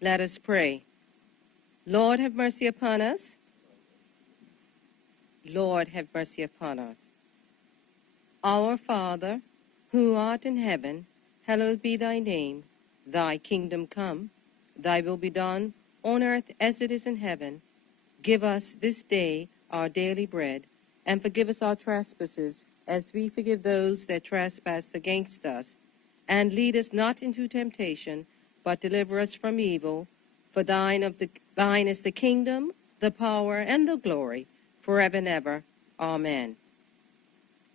Let us pray. Lord, have mercy upon us. Lord, have mercy upon us. Our Father, who art in heaven, hallowed be thy name. Thy kingdom come, thy will be done, on earth as it is in heaven. Give us this day our daily bread, and forgive us our trespasses, as we forgive those that trespass against us. And lead us not into temptation, but deliver us from evil. For thine is the kingdom, the power, and the glory, forever and ever. Amen.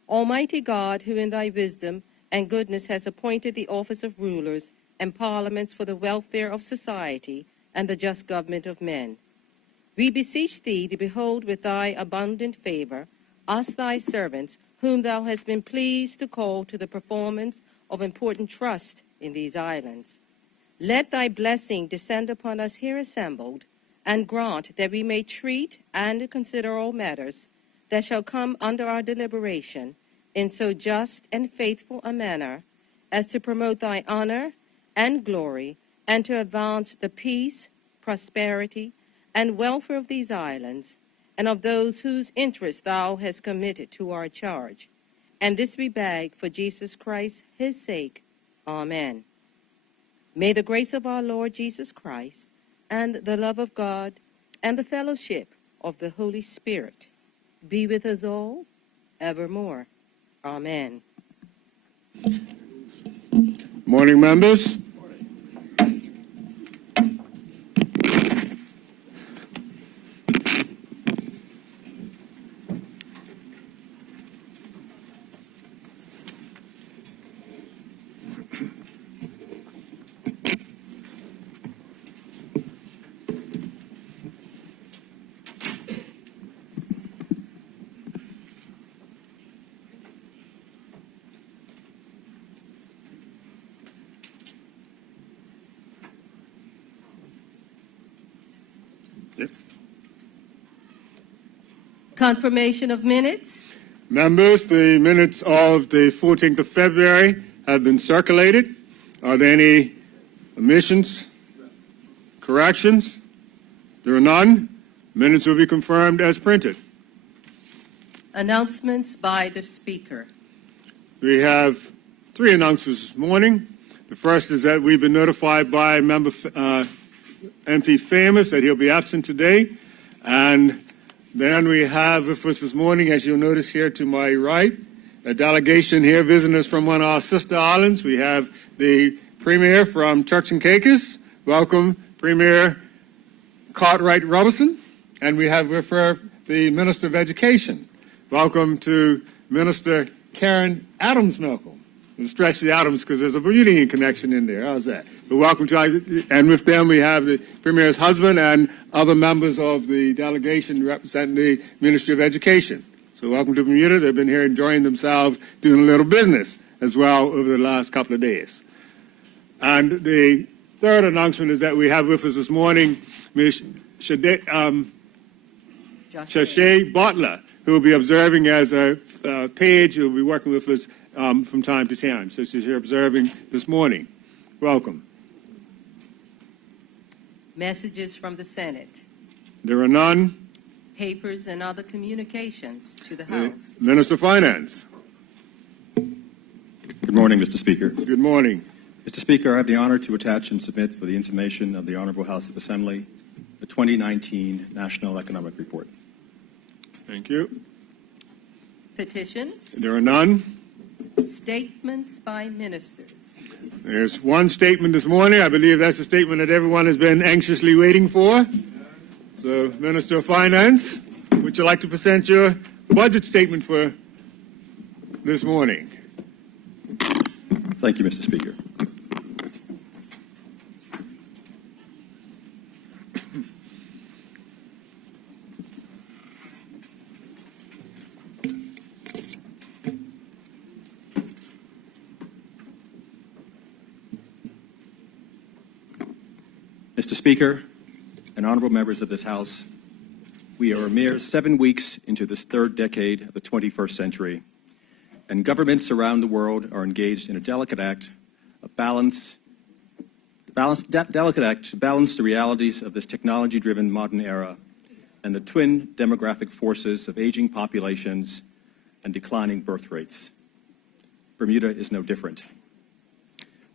Almighty God, who in thy wisdom and goodness has appointed the office of rulers and parliaments for the welfare of society and the just government of men, we beseech thee to behold with thy abundant favor us thy servants, whom thou hast been pleased to call to the performance of important trust in these islands. Let thy blessing descend upon us here assembled, and grant that we may treat and consider all matters that shall come under our deliberation in so just and faithful a manner as to promote thy honor and glory, and to advance the peace, prosperity, and welfare of these islands, and of those whose interest thou hast committed to our charge. And this we beg for Jesus Christ, his sake. Amen. May the grace of our Lord Jesus Christ, and the love of God, and the fellowship of the Holy Spirit be with us all evermore. Amen. Morning, members. Confirmation of minutes. Members, the minutes of the 14th of February have been circulated. Are there any omissions, corrections? There are none. Minutes will be confirmed as printed. Announcements by the Speaker. We have three announcements this morning. The first is that we've been notified by Member MP Famous that he'll be absent today. And then we have with us this morning, as you'll notice here to my right, a delegation here visiting us from one of our sister islands. We have the Premier from Turks and Caicos. Welcome, Premier Cartwright Robertson. And we have with her the Minister of Education. Welcome to Minister Karen Adams-Malcolm. We'll stretch the Adams because there's a Bermudian connection in there. How's that? But welcome to, and with them we have the Premier's husband and other members of the delegation representing the Ministry of Education. So welcome to Bermuda. They've been here enjoying themselves, doing a little business as well over the last couple of days. And the third announcement is that we have with us this morning Ms. Shashay Butler, who will be observing as a page, who will be working with us from time to time. So she's here observing this morning. Welcome. Messages from the Senate. There are none. Papers and other communications to the House. Minister of Finance. Good morning, Mr. Speaker. Good morning. Mr. Speaker, I have the honor to attach and submit for the information of the Honorable House of Assembly the 2019 National Economic Report. Thank you. Petitions. There are none. Statements by ministers. There's one statement this morning. I believe that's the statement that everyone has been anxiously waiting for. So, Minister of Finance, would you like to present your budget statement for this morning? Thank you, Mr. Speaker. Mr. Speaker and honorable members of this House, we are a mere 7 weeks into this third decade of the 21st century, and governments around the world are engaged in a delicate act of balance delicate act to balance the realities of this technology-driven modern era and the twin demographic forces of aging populations and declining birth rates. Bermuda is no different.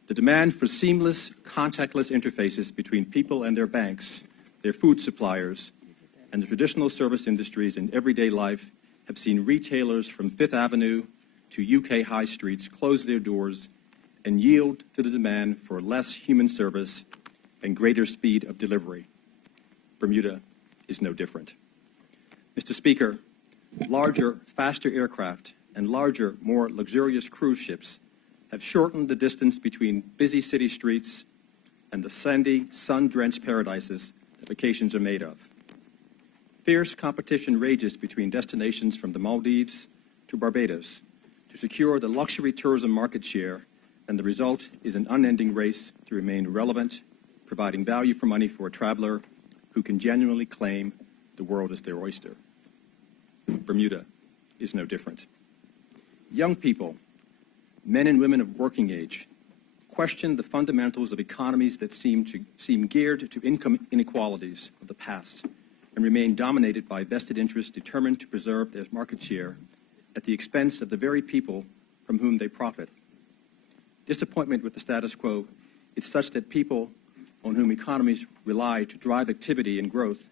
The demand for seamless, contactless interfaces between people and their banks, their food suppliers, and the traditional service industries in everyday life have seen retailers from Fifth Avenue to UK high streets close their doors and yield to the demand for less human service and greater speed of delivery. Bermuda is no different. Mr. Speaker, larger, faster aircraft and larger, more luxurious cruise ships have shortened the distance between busy city streets and the sandy, sun-drenched paradises that vacations are made of. Fierce competition rages between destinations from the Maldives to Barbados to secure the luxury tourism market share, and the result is an unending race to remain relevant, providing value for money for a traveler who can genuinely claim the world is their oyster. Bermuda is no different. Young people, men and women of working age, question the fundamentals of economies that seem geared to income inequalities of the past and remain dominated by vested interests determined to preserve their market share at the expense of the very people from whom they profit. Disappointment with the status quo is such that people on whom economies rely to drive activity and growth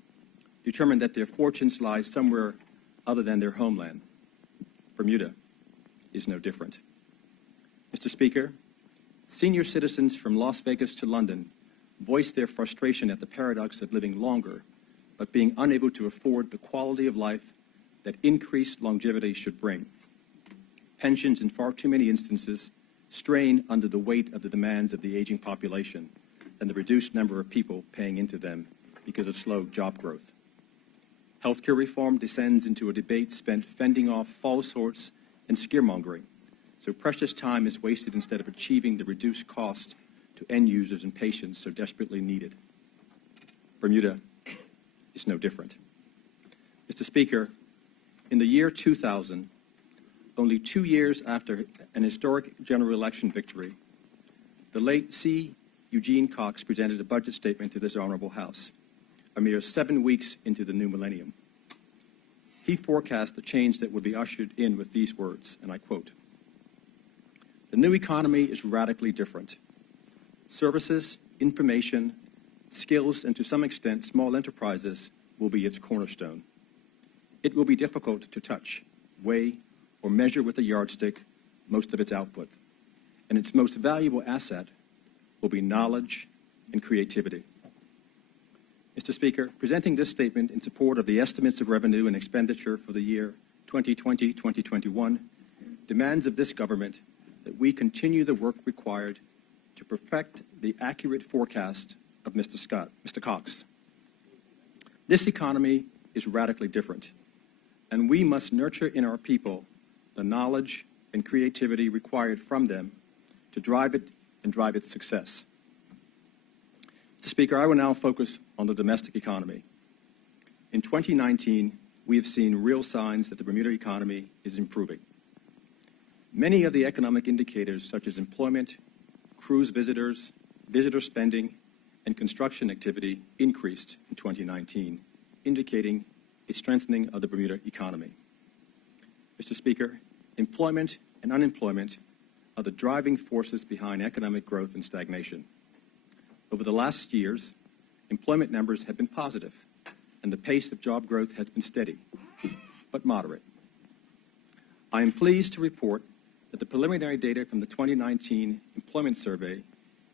determine that their fortunes lie somewhere other than their homeland. Bermuda is no different. Mr. Speaker, senior citizens from Las Vegas to London voice their frustration at the paradox of living longer, but being unable to afford the quality of life that increased longevity should bring. Pensions, in far too many instances, strain under the weight of the demands of the aging population and the reduced number of people paying into them because of slow job growth. Healthcare reform descends into a debate spent fending off falsehoods and scaremongering, so precious time is wasted instead of achieving the reduced cost to end users and patients so desperately needed. Bermuda is no different. Mr. Speaker, in the year 2000, only 2 years after an historic general election victory, the late C. Eugene Cox presented a budget statement to this honorable House, a mere 7 weeks into the new millennium. He forecast the change that would be ushered in with these words, and I quote, "The new economy is radically different. Services, information, skills, and to some extent small enterprises will be its cornerstone. It will be difficult to touch, weigh, or measure with a yardstick most of its output, and its most valuable asset will be knowledge and creativity." Mr. Speaker, presenting this statement in support of the estimates of revenue and expenditure for the year 2020-2021 demands of this government that we continue the work required to perfect the accurate forecast of Mr. Cox. This economy is radically different, and we must nurture in our people the knowledge and creativity required from them to drive it and drive its success. Mr. Speaker, I will now focus on the domestic economy. In 2019, we have seen real signs that the Bermuda economy is improving. Many of the economic indicators, such as employment, cruise visitors, visitor spending, and construction activity, increased in 2019, indicating a strengthening of the Bermuda economy. Mr. Speaker, employment and unemployment are the driving forces behind economic growth and stagnation. Over the last years, employment numbers have been positive, and the pace of job growth has been steady, but moderate. I am pleased to report that the preliminary data from the 2019 Employment Survey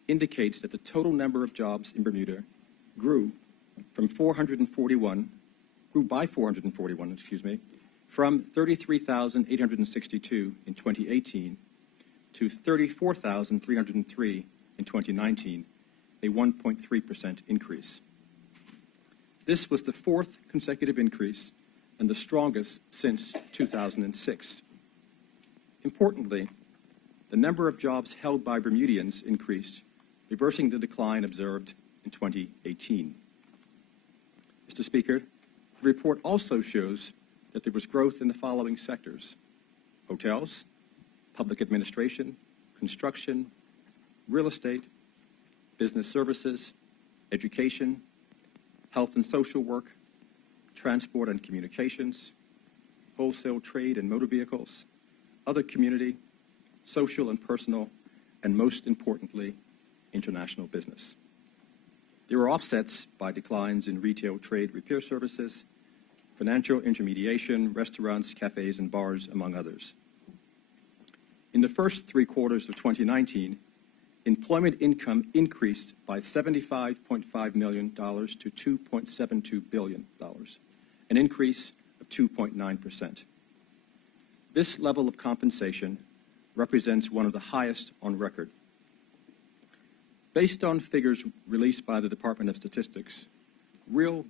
indicates that the total number of jobs in Bermuda grew by 441, from 33,862 in 2018 to 34,303 in 2019, a 1.3% increase. This was the fourth consecutive increase and the strongest since 2006. Importantly, the number of jobs held by Bermudians increased, reversing the decline observed in 2018. Mr. Speaker, the report also shows that there was growth in the following sectors: hotels, public administration, construction, real estate, business services, education, health and social work, transport and communications, wholesale trade and motor vehicles, other community, social and personal, and most importantly, international business. There were offsets by declines in retail trade repair services, financial intermediation, restaurants, cafes, and bars, among others. In the first 3 quarters of 2019, employment income increased by $75.5 million to $2.72 billion, an increase of 2.9%. This level of compensation represents one of the highest on record. Based on figures released by the Department of Statistics, real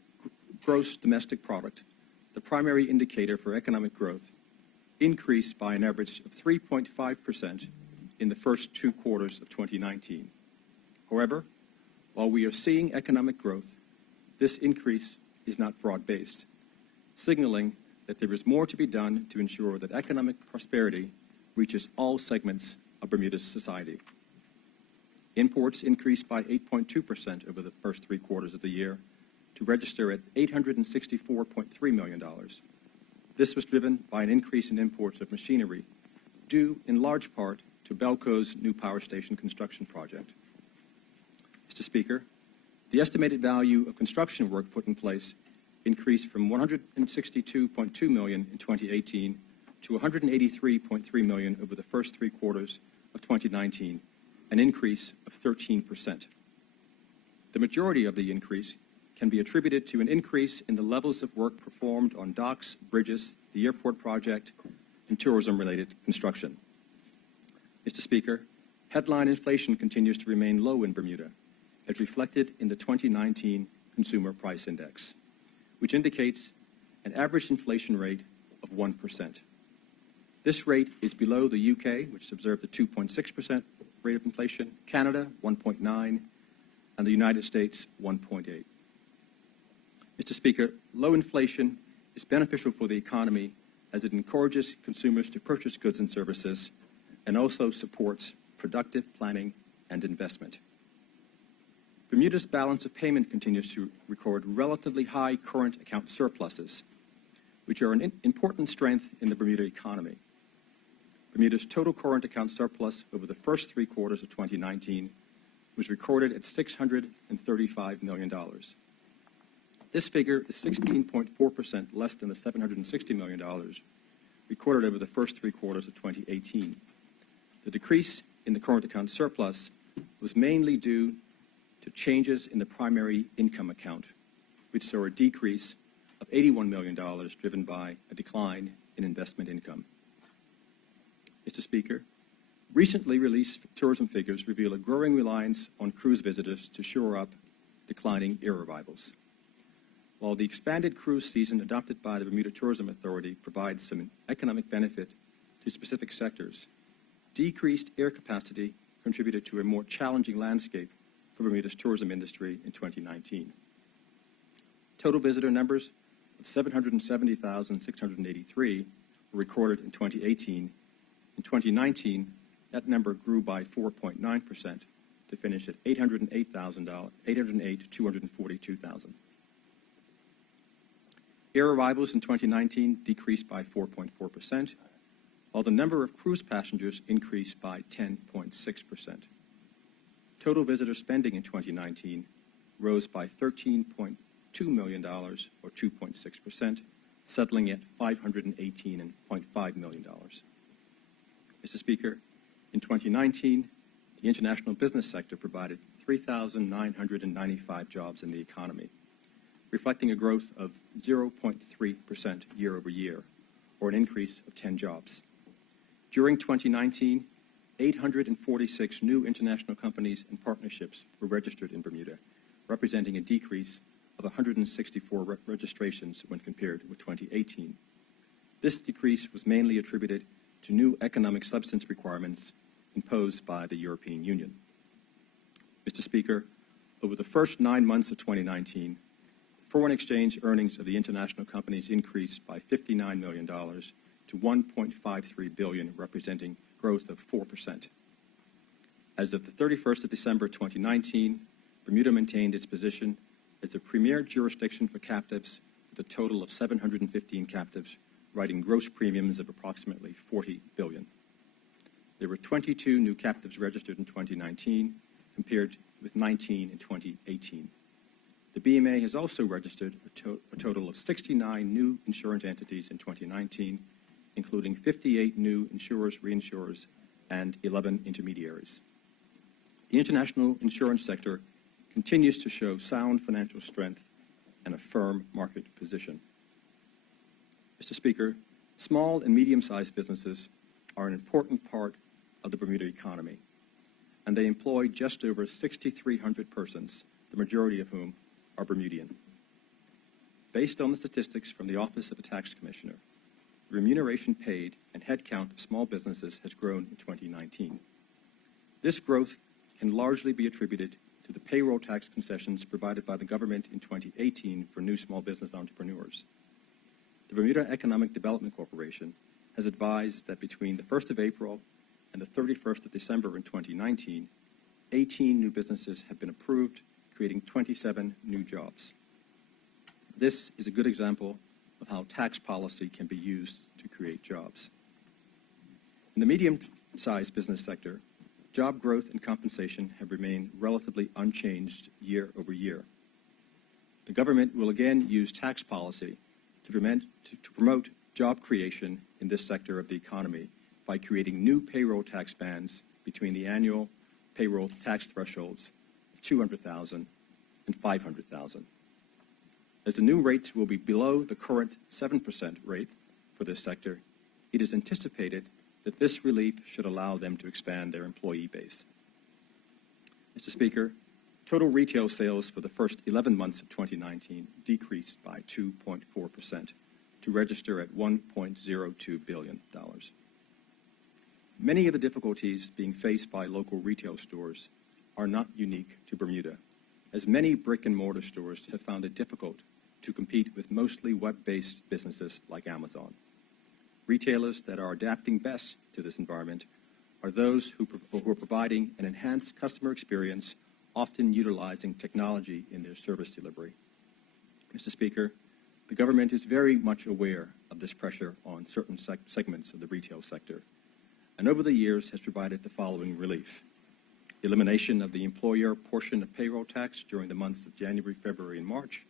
gross domestic product, the primary indicator for economic growth, increased by an average of 3.5% in the first 2 quarters of 2019. However, while we are seeing economic growth, this increase is not broad-based, signaling that there is more to be done to ensure that economic prosperity reaches all segments of Bermuda's society. Imports increased by 8.2% over the first 3 quarters of the year to register at $864.3 million. This was driven by an increase in imports of machinery, due in large part to Belco's new power station construction project. Mr. Speaker, the estimated value of construction work put in place increased from $162.2 million in 2018 to $183.3 million over the first 3 quarters of 2019, an increase of 13%. The majority of the increase can be attributed to an increase in the levels of work performed on docks, bridges, the airport project, and tourism-related construction. Mr. Speaker, headline inflation continues to remain low in Bermuda, as reflected in the 2019 Consumer Price Index, which indicates an average inflation rate of 1%. This rate is below the UK, which observed a 2.6% rate of inflation, Canada 1.9%, and the United States 1.8%. Mr. Speaker, low inflation is beneficial for the economy as it encourages consumers to purchase goods and services and also supports productive planning and investment. Bermuda's balance of payment continues to record relatively high current account surpluses, which are an important strength in the Bermuda economy. Bermuda's total current account surplus over the first 3 quarters of 2019 was recorded at $635 million. This figure is 16.4% less than the $760 million recorded over the first 3 quarters of 2018. The decrease in the current account surplus was mainly due to changes in the primary income account, which saw a decrease of $81 million driven by a decline in investment income. Mr. Speaker, recently released tourism figures reveal a growing reliance on cruise visitors to shore up declining air arrivals. While the expanded cruise season adopted by the Bermuda Tourism Authority provides some economic benefit to specific sectors, decreased air capacity contributed to a more challenging landscape for Bermuda's tourism industry in 2019. Total visitor numbers of 770,683 were recorded in 2018. In 2019, that number grew by 4.9% to finish at 242,000. Air arrivals in 2019 decreased by 4.4%, while the number of cruise passengers increased by 10.6%. Total visitor spending in 2019 rose by $13.2 million, or 2.6%, settling at $518.5 million. Mr. Speaker, in 2019, the international business sector provided 3,995 jobs in the economy, reflecting a growth of 0.3% year over year, or an increase of 10 jobs. During 2019, 846 new international companies and partnerships were registered in Bermuda, representing a decrease of 164 registrations when compared with 2018. This decrease was mainly attributed to new economic substance requirements imposed by the European Union. Mr. Speaker, over the first 9 months of 2019, foreign exchange earnings of the international companies increased by $59 million to $1.53 billion, representing growth of 4%. As of the 31st of December 2019, Bermuda maintained its position as the premier jurisdiction for captives with a total of 715 captives, writing gross premiums of approximately $40 billion. There were 22 new captives registered in 2019, compared with 19 in 2018. The BMA has also registered a total of 69 new insurance entities in 2019, including 58 new insurers, reinsurers, and 11 intermediaries. The international insurance sector continues to show sound financial strength and a firm market position. Mr. Speaker, small and medium-sized businesses are an important part of the Bermuda economy, and they employ just over 6,300 persons, the majority of whom are Bermudian. Based on the statistics from the Office of the Tax Commissioner, the remuneration paid and headcount of small businesses has grown in 2019. This growth can largely be attributed to the payroll tax concessions provided by the government in 2018 for new small business entrepreneurs. The Bermuda Economic Development Corporation has advised that between the 1st of April and the 31st of December in 2019, 18 new businesses have been approved, creating 27 new jobs. This is a good example of how tax policy can be used to create jobs. In the medium-sized business sector, job growth and compensation have remained relatively unchanged year over year. The government will again use tax policy to promote job creation in this sector of the economy by creating new payroll tax bands between the annual payroll tax thresholds of $200,000 and $500,000. As the new rates will be below the current 7% rate for this sector, it is anticipated that this relief should allow them to expand their employee base. Mr. Speaker, total retail sales for the first 11 months of 2019 decreased by 2.4% to register at $1.02 billion. Many of the difficulties being faced by local retail stores are not unique to Bermuda, as many brick-and-mortar stores have found it difficult to compete with mostly web-based businesses like Amazon. Retailers that are adapting best to this environment are those who are providing an enhanced customer experience, often utilizing technology in their service delivery. Mr. Speaker, the government is very much aware of this pressure on certain segments of the retail sector, and over the years has provided the following relief: elimination of the employer portion of payroll tax during the months of January, February, and March,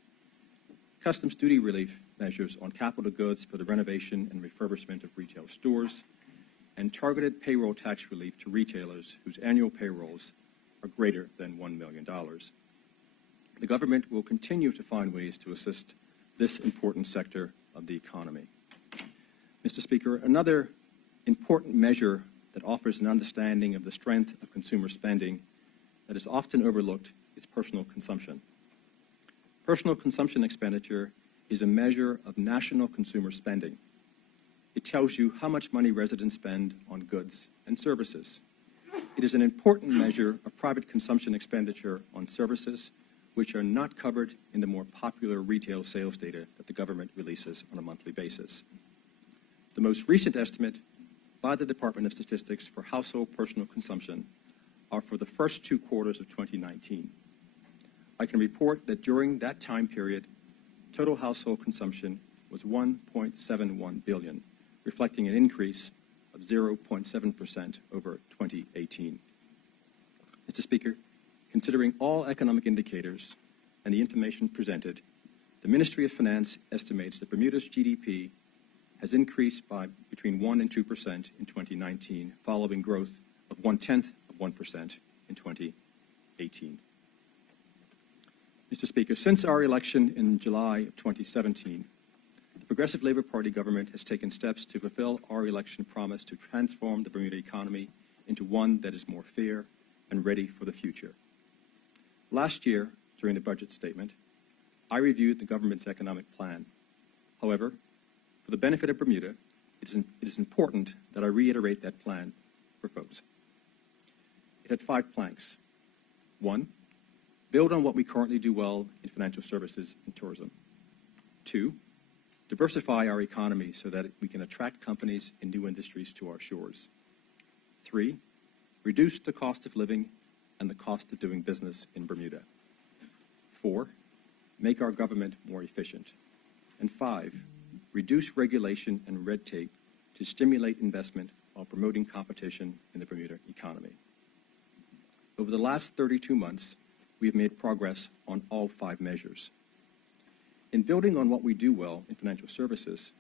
customs duty relief measures on capital goods for the renovation and refurbishment of retail stores, and targeted payroll tax relief to retailers whose annual payrolls are greater than $1 million. The government will continue to find ways to assist this important sector of the economy. Mr. Speaker, another important measure that offers an understanding of the strength of consumer spending that is often overlooked is personal consumption. Personal consumption expenditure is a measure of national consumer spending. It tells you how much money residents spend on goods and services. It is an important measure of private consumption expenditure on services which are not covered in the more popular retail sales data that the government releases on a monthly basis. The most recent estimate by the Department of Statistics for household personal consumption are for the first 2 quarters of 2019. I can report that during that time period, total household consumption was $1.71 billion, reflecting an increase of 0.7% over 2018. Mr. Speaker, considering all economic indicators and the information presented, the Ministry of Finance estimates that Bermuda's GDP has increased by between 1% and 2% in 2019, following growth of 0.1% in 2018. Mr. Speaker, since our election in July of 2017, the Progressive Labour Party government has taken steps to fulfill our election promise to transform the Bermuda economy into one that is more fair and ready for the future. Last year, during the budget statement, I reviewed the government's economic plan. However, for the benefit of Bermuda, it is important that I reiterate that plan for folks. It had 5 planks. 1, build on what we currently do well in financial services and tourism. 2, diversify our economy so that we can attract companies in new industries to our shores. 3, reduce the cost of living and the cost of doing business in Bermuda. 4, make our government more efficient. And 5, reduce regulation and red tape to stimulate investment while promoting competition in the Bermuda economy. Over the last 32 months, we have made progress on all 5 measures. In building on what we do well in financial services,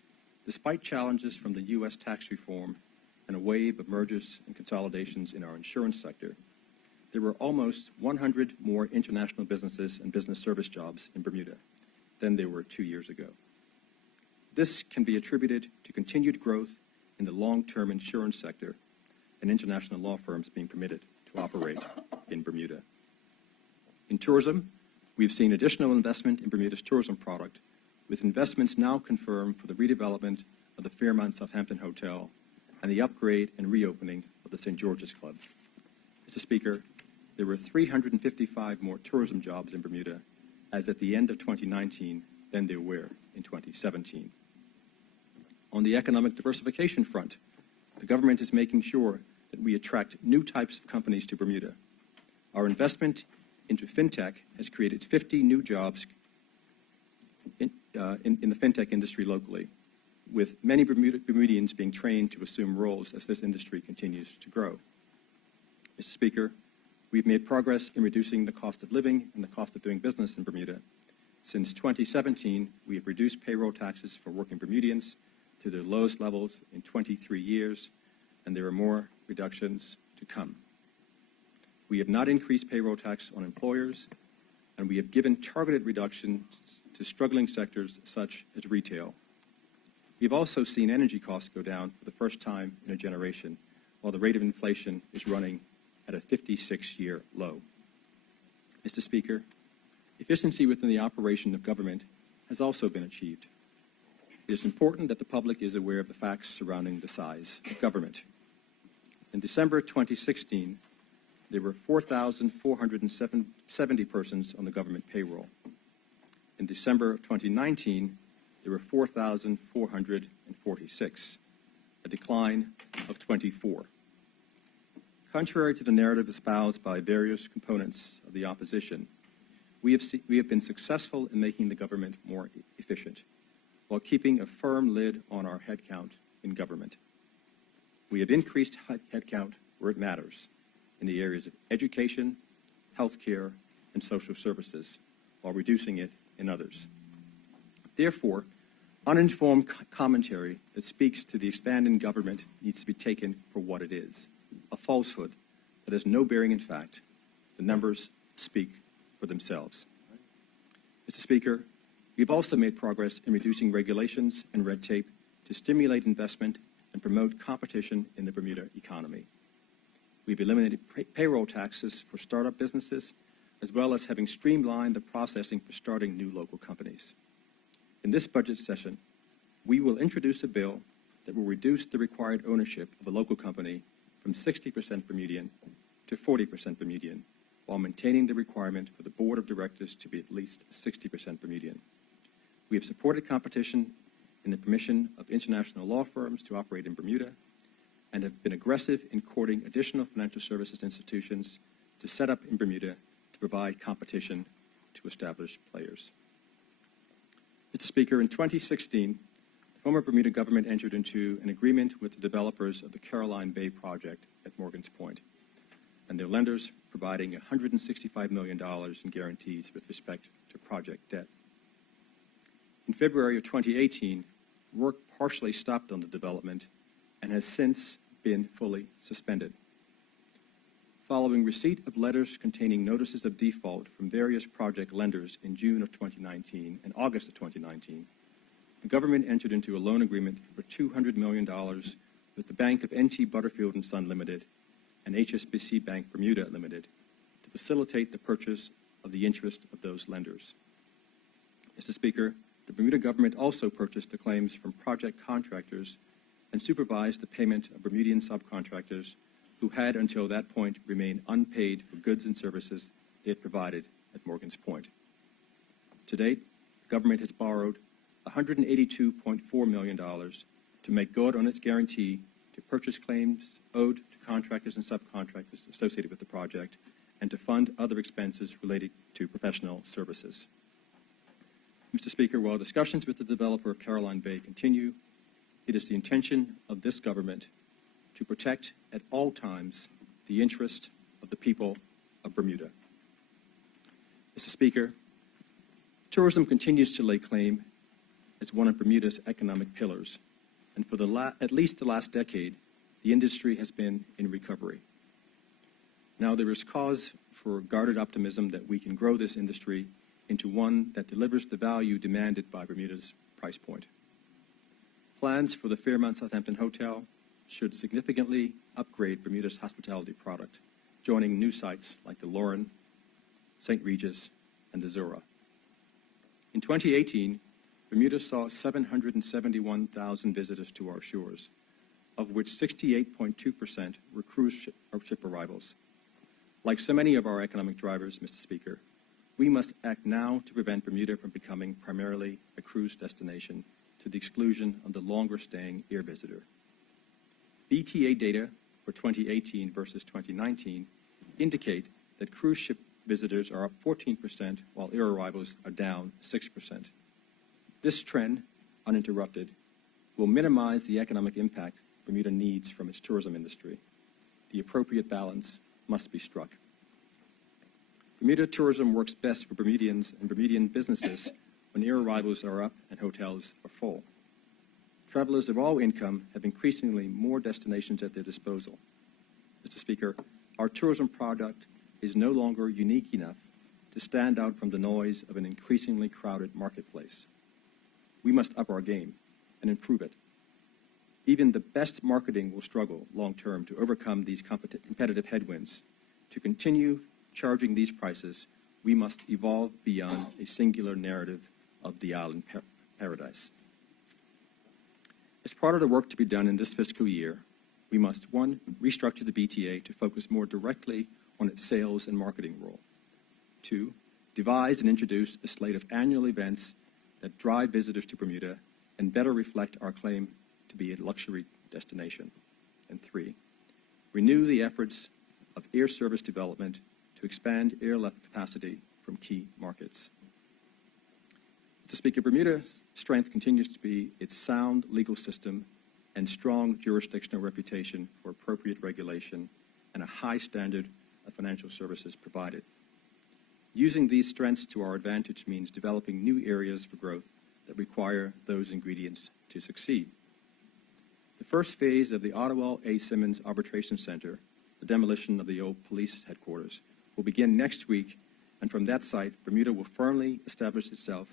despite challenges from the U.S. tax reform and a wave of mergers and consolidations in our insurance sector, there were almost 100 more international businesses and business service jobs in Bermuda than there were 2 years ago. This can be attributed to continued growth in the long-term insurance sector and international law firms being permitted to operate in Bermuda. In tourism, we've seen additional investment in Bermuda's tourism product, with investments now confirmed for the redevelopment of the Fairmont Southampton Hotel and the upgrade and reopening of the St. George's Club. Mr. Speaker, there were 355 more tourism jobs in Bermuda as at the end of 2019 than there were in 2017. On the economic diversification front, the government is making sure that we attract new types of companies to Bermuda. Our investment into fintech has created 50 new jobs in the fintech industry locally, with many Bermudians being trained to assume roles as this industry continues to grow. Mr. Speaker, we've made progress in reducing the cost of living and the cost of doing business in Bermuda. Since 2017, we have reduced payroll taxes for working Bermudians to their lowest levels in 23 years, and there are more reductions to come. We have not increased payroll tax on employers, and we have given targeted reductions to struggling sectors such as retail. We've also seen energy costs go down for the first time in a generation, while the rate of inflation is running at a 56-year low. Mr. Speaker, efficiency within the operation of government has also been achieved. It is important that the public is aware of the facts surrounding the size of government. In December 2016, there were 4,470 persons on the government payroll. In December of 2019, there were 4,446, a decline of 24. Contrary to the narrative espoused by various components of the opposition, we have been successful in making the government more efficient, while keeping a firm lid on our headcount in government. We have increased headcount where it matters, in the areas of education, healthcare, and social services, while reducing it in others. Therefore, uninformed commentary that speaks to the expanding government needs to be taken for what it is, a falsehood that has no bearing in fact. The numbers speak for themselves. Mr. Speaker, we've also made progress in reducing regulations and red tape to stimulate investment and promote competition in the Bermuda economy. We've eliminated payroll taxes for startup businesses, as well as having streamlined the processing for starting new local companies. In this budget session, we will introduce a bill that will reduce the required ownership of a local company from 60% Bermudian to 40% Bermudian, while maintaining the requirement for the board of directors to be at least 60% Bermudian. We have supported competition in the permission of international law firms to operate in Bermuda, and have been aggressive in courting additional financial services institutions to set up in Bermuda to provide competition to established players. Mr. Speaker, in 2016, the former Bermuda government entered into an agreement with the developers of the Caroline Bay project at Morgan's Point, and their lenders providing $165 million in guarantees with respect to project debt. In February of 2018, work partially stopped on the development and has since been fully suspended. Following receipt of letters containing notices of default from various project lenders in June of 2019 and August of 2019, the government entered into a loan agreement for $200 million with the Bank of N.T. Butterfield & Son Limited and HSBC Bank Bermuda Limited to facilitate the purchase of the interest of those lenders. Mr. Speaker, the Bermuda government also purchased the claims from project contractors and supervised the payment of Bermudian subcontractors who had until that point remained unpaid for goods and services they had provided at Morgan's Point. To date, the government has borrowed $182.4 million to make good on its guarantee to to purchase claims owed to contractors and subcontractors associated with the project, and to fund other expenses related to professional services. Mr. Speaker, while discussions with the developer of Caroline Bay continue, it is the intention of this government to protect at all times the interest of the people of Bermuda. Mr. Speaker, tourism continues to lay claim as one of Bermuda's economic pillars, and for at least the last decade, the industry has been in recovery. Now there is cause for guarded optimism that we can grow this industry into one that delivers the value demanded by Bermuda's price point. Plans for the Fairmont Southampton Hotel should significantly upgrade Bermuda's hospitality product, joining new sites like the Lauren, St. Regis, and the Zura. In 2018, Bermuda saw 771,000 visitors to our shores, of which 68.2% were cruise ship arrivals. Like so many of our economic drivers, Mr. Speaker, we must act now to prevent Bermuda from becoming primarily a cruise destination to the exclusion of the longer-staying air visitor. BTA data for 2018 versus 2019 indicate that cruise ship visitors are up 14%, while air arrivals are down 6%. This trend, uninterrupted, will minimize the economic impact Bermuda needs from its tourism industry. The appropriate balance must be struck. Bermuda tourism works best for Bermudians and Bermudian businesses when air arrivals are up and hotels are full. Travelers of all income have increasingly more destinations at their disposal. Mr. Speaker, our tourism product is no longer unique enough to stand out from the noise of an increasingly crowded marketplace. We must up our game and improve it. Even the best marketing will struggle long-term to overcome these competitive headwinds. To continue charging these prices, we must evolve beyond a singular narrative of the island paradise. As part of the work to be done in this fiscal year, we must, 1, restructure the BTA to focus more directly on its sales and marketing role. 2, devise and introduce a slate of annual events that drive visitors to Bermuda and better reflect our claim to be a luxury destination. And 3, renew the efforts of air service development to expand airlift capacity from key markets. Mr. Speaker, Bermuda's strength continues to be its sound legal system and strong jurisdictional reputation for appropriate regulation and a high standard of financial services provided. Using these strengths to our advantage means developing new areas for growth that require those ingredients to succeed. The first phase of the Ottawa A. Simmons Arbitration Center, the demolition of the old police headquarters, will begin next week, and from that site, Bermuda will firmly establish itself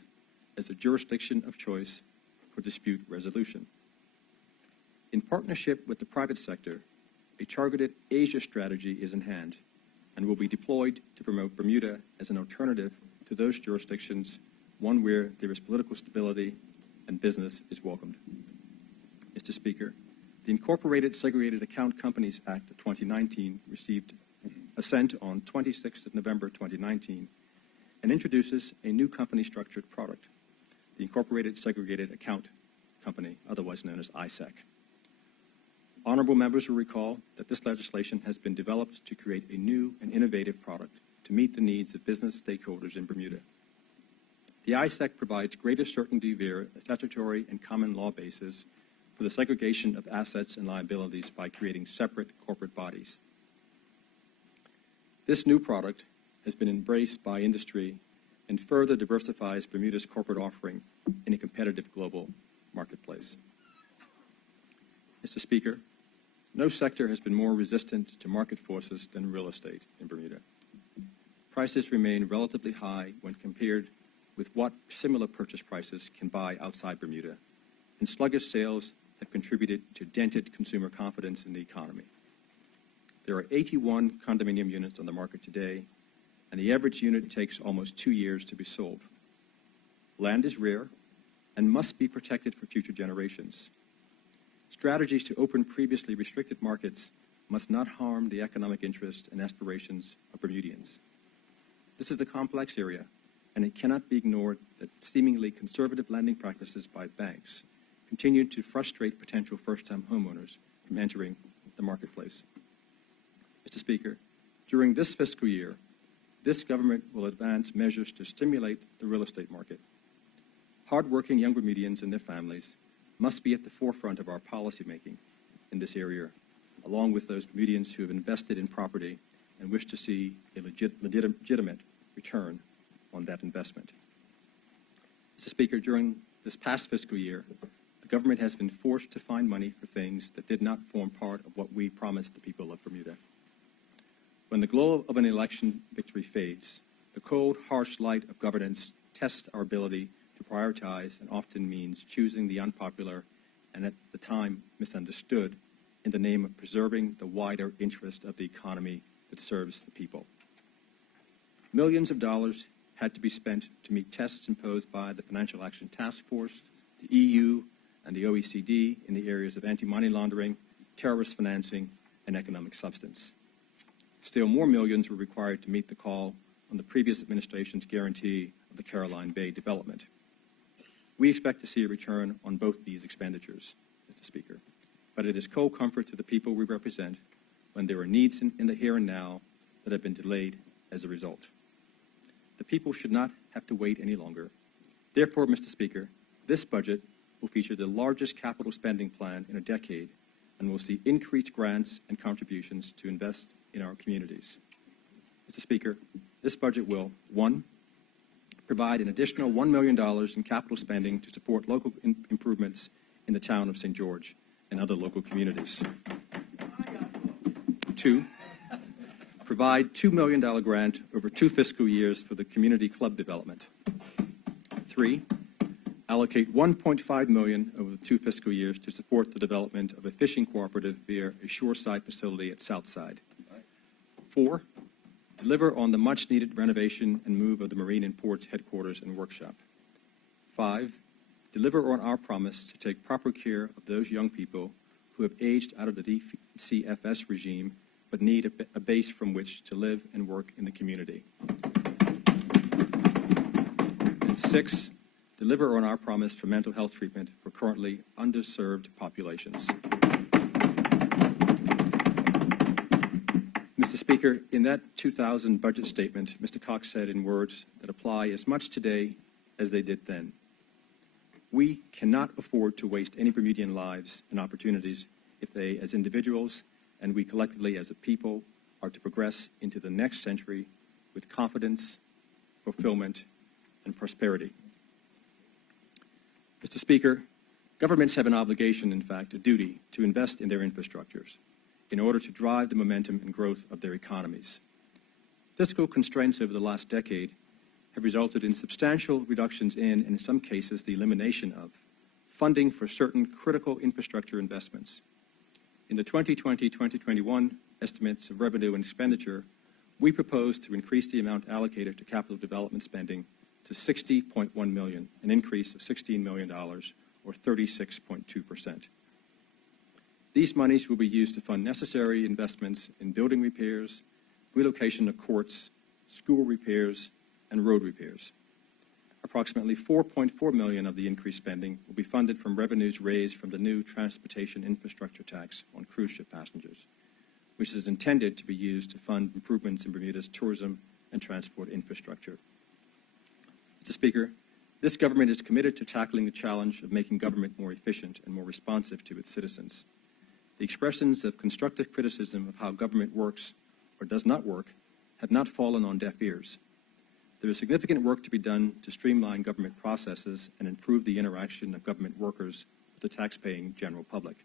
as a jurisdiction of choice for dispute resolution. In partnership with the private sector, a targeted Asia strategy is in hand and will be deployed to promote Bermuda as an alternative to those jurisdictions, one where there is political stability and business is welcomed. Mr. Speaker, the Incorporated Segregated Account Companies Act of 2019 received assent on 26th of November 2019 and introduces a new company-structured product, the Incorporated Segregated Account Company, otherwise known as ISAC. Honorable members will recall that this legislation has been developed to create a new and innovative product to meet the needs of business stakeholders in Bermuda. The ISAC provides greater certainty via a statutory and common law basis for the segregation of assets and liabilities by creating separate corporate bodies. This new product has been embraced by industry and further diversifies Bermuda's corporate offering in a competitive global marketplace. Mr. Speaker, no sector has been more resistant to market forces than real estate in Bermuda. Prices remain relatively high when compared with what similar purchase prices can buy outside Bermuda, and sluggish sales have contributed to dented consumer confidence in the economy. There are 81 condominium units on the market today, and the average unit takes almost 2 years to be sold. Land is rare and must be protected for future generations. Strategies to open previously restricted markets must not harm the economic interest and aspirations of Bermudians. This is a complex area, and it cannot be ignored that seemingly conservative lending practices by banks continue to frustrate potential first-time homeowners from entering the marketplace. Mr. Speaker, during this fiscal year, this government will advance measures to stimulate the real estate market. Hardworking young Bermudians and their families must be at the forefront of our policymaking in this area, along with those Bermudians who have invested in property and wish to see a legitimate return on that investment. Mr. Speaker, during this past fiscal year, the government has been forced to find money for things that did not form part of what we promised the people of Bermuda. When the glow of an election victory fades, the cold, harsh light of governance tests our ability to prioritize and often means choosing the unpopular and at the time misunderstood in the name of preserving the wider interest of the economy that serves the people. Millions of dollars had to be spent to meet tests imposed by the Financial Action Task Force, the EU, and the OECD in the areas of anti-money laundering, terrorist financing, and economic substance. Still more millions were required to meet the call on the previous administration's guarantee of the Caroline Bay development. We expect to see a return on both these expenditures, Mr. Speaker, but it is cold comfort to the people we represent when there are needs in the here and now that have been delayed as a result. The people should not have to wait any longer. Therefore, Mr. Speaker, this budget will feature the largest capital spending plan in a decade and will see increased grants and contributions to invest in our communities. Mr. Speaker, this budget will, 1, provide an additional $1 million in capital spending to support local improvements in the town of St. George and other local communities. 2, provide $2 million grant over 2 fiscal years for the community club development. 3, allocate $1.5 million over the 2 fiscal years to support the development of a fishing cooperative via a shoreside facility at Southside. 4, deliver on the much-needed renovation and move of the Marine and Ports headquarters and workshop. 5, deliver on our promise to take proper care of those young people who have aged out of the DCFS regime but need a base from which to live and work in the community. And 6, deliver on our promise for mental health treatment for currently underserved populations. Mr. Speaker, in that 2000 budget statement, Mr. Cox said in words that apply as much today as they did then. We cannot afford to waste any Bermudian lives and opportunities if they, as individuals, and we collectively as a people, are to progress into the next century with confidence, fulfillment, and prosperity. Mr. Speaker, governments have an obligation, in fact, a duty, to invest in their infrastructures in order to drive the momentum and growth of their economies. Fiscal constraints over the last decade have resulted in substantial reductions in some cases, the elimination of funding for certain critical infrastructure investments. In the 2020-2021 estimates of revenue and expenditure, we propose to increase the amount allocated to capital development spending to $60.1 million, an increase of $16 million, or 36.2%. These monies will be used to fund necessary investments in building repairs, relocation of courts, school repairs, and road repairs. Approximately $4.4 million of the increased spending will be funded from revenues raised from the new transportation infrastructure tax on cruise ship passengers, which is intended to be used to fund improvements in Bermuda's tourism and transport infrastructure. Mr. Speaker, this government is committed to tackling the challenge of making government more efficient and more responsive to its citizens. The expressions of constructive criticism of how government works or does not work have not fallen on deaf ears. There is significant work to be done to streamline government processes and improve the interaction of government workers with the taxpaying general public.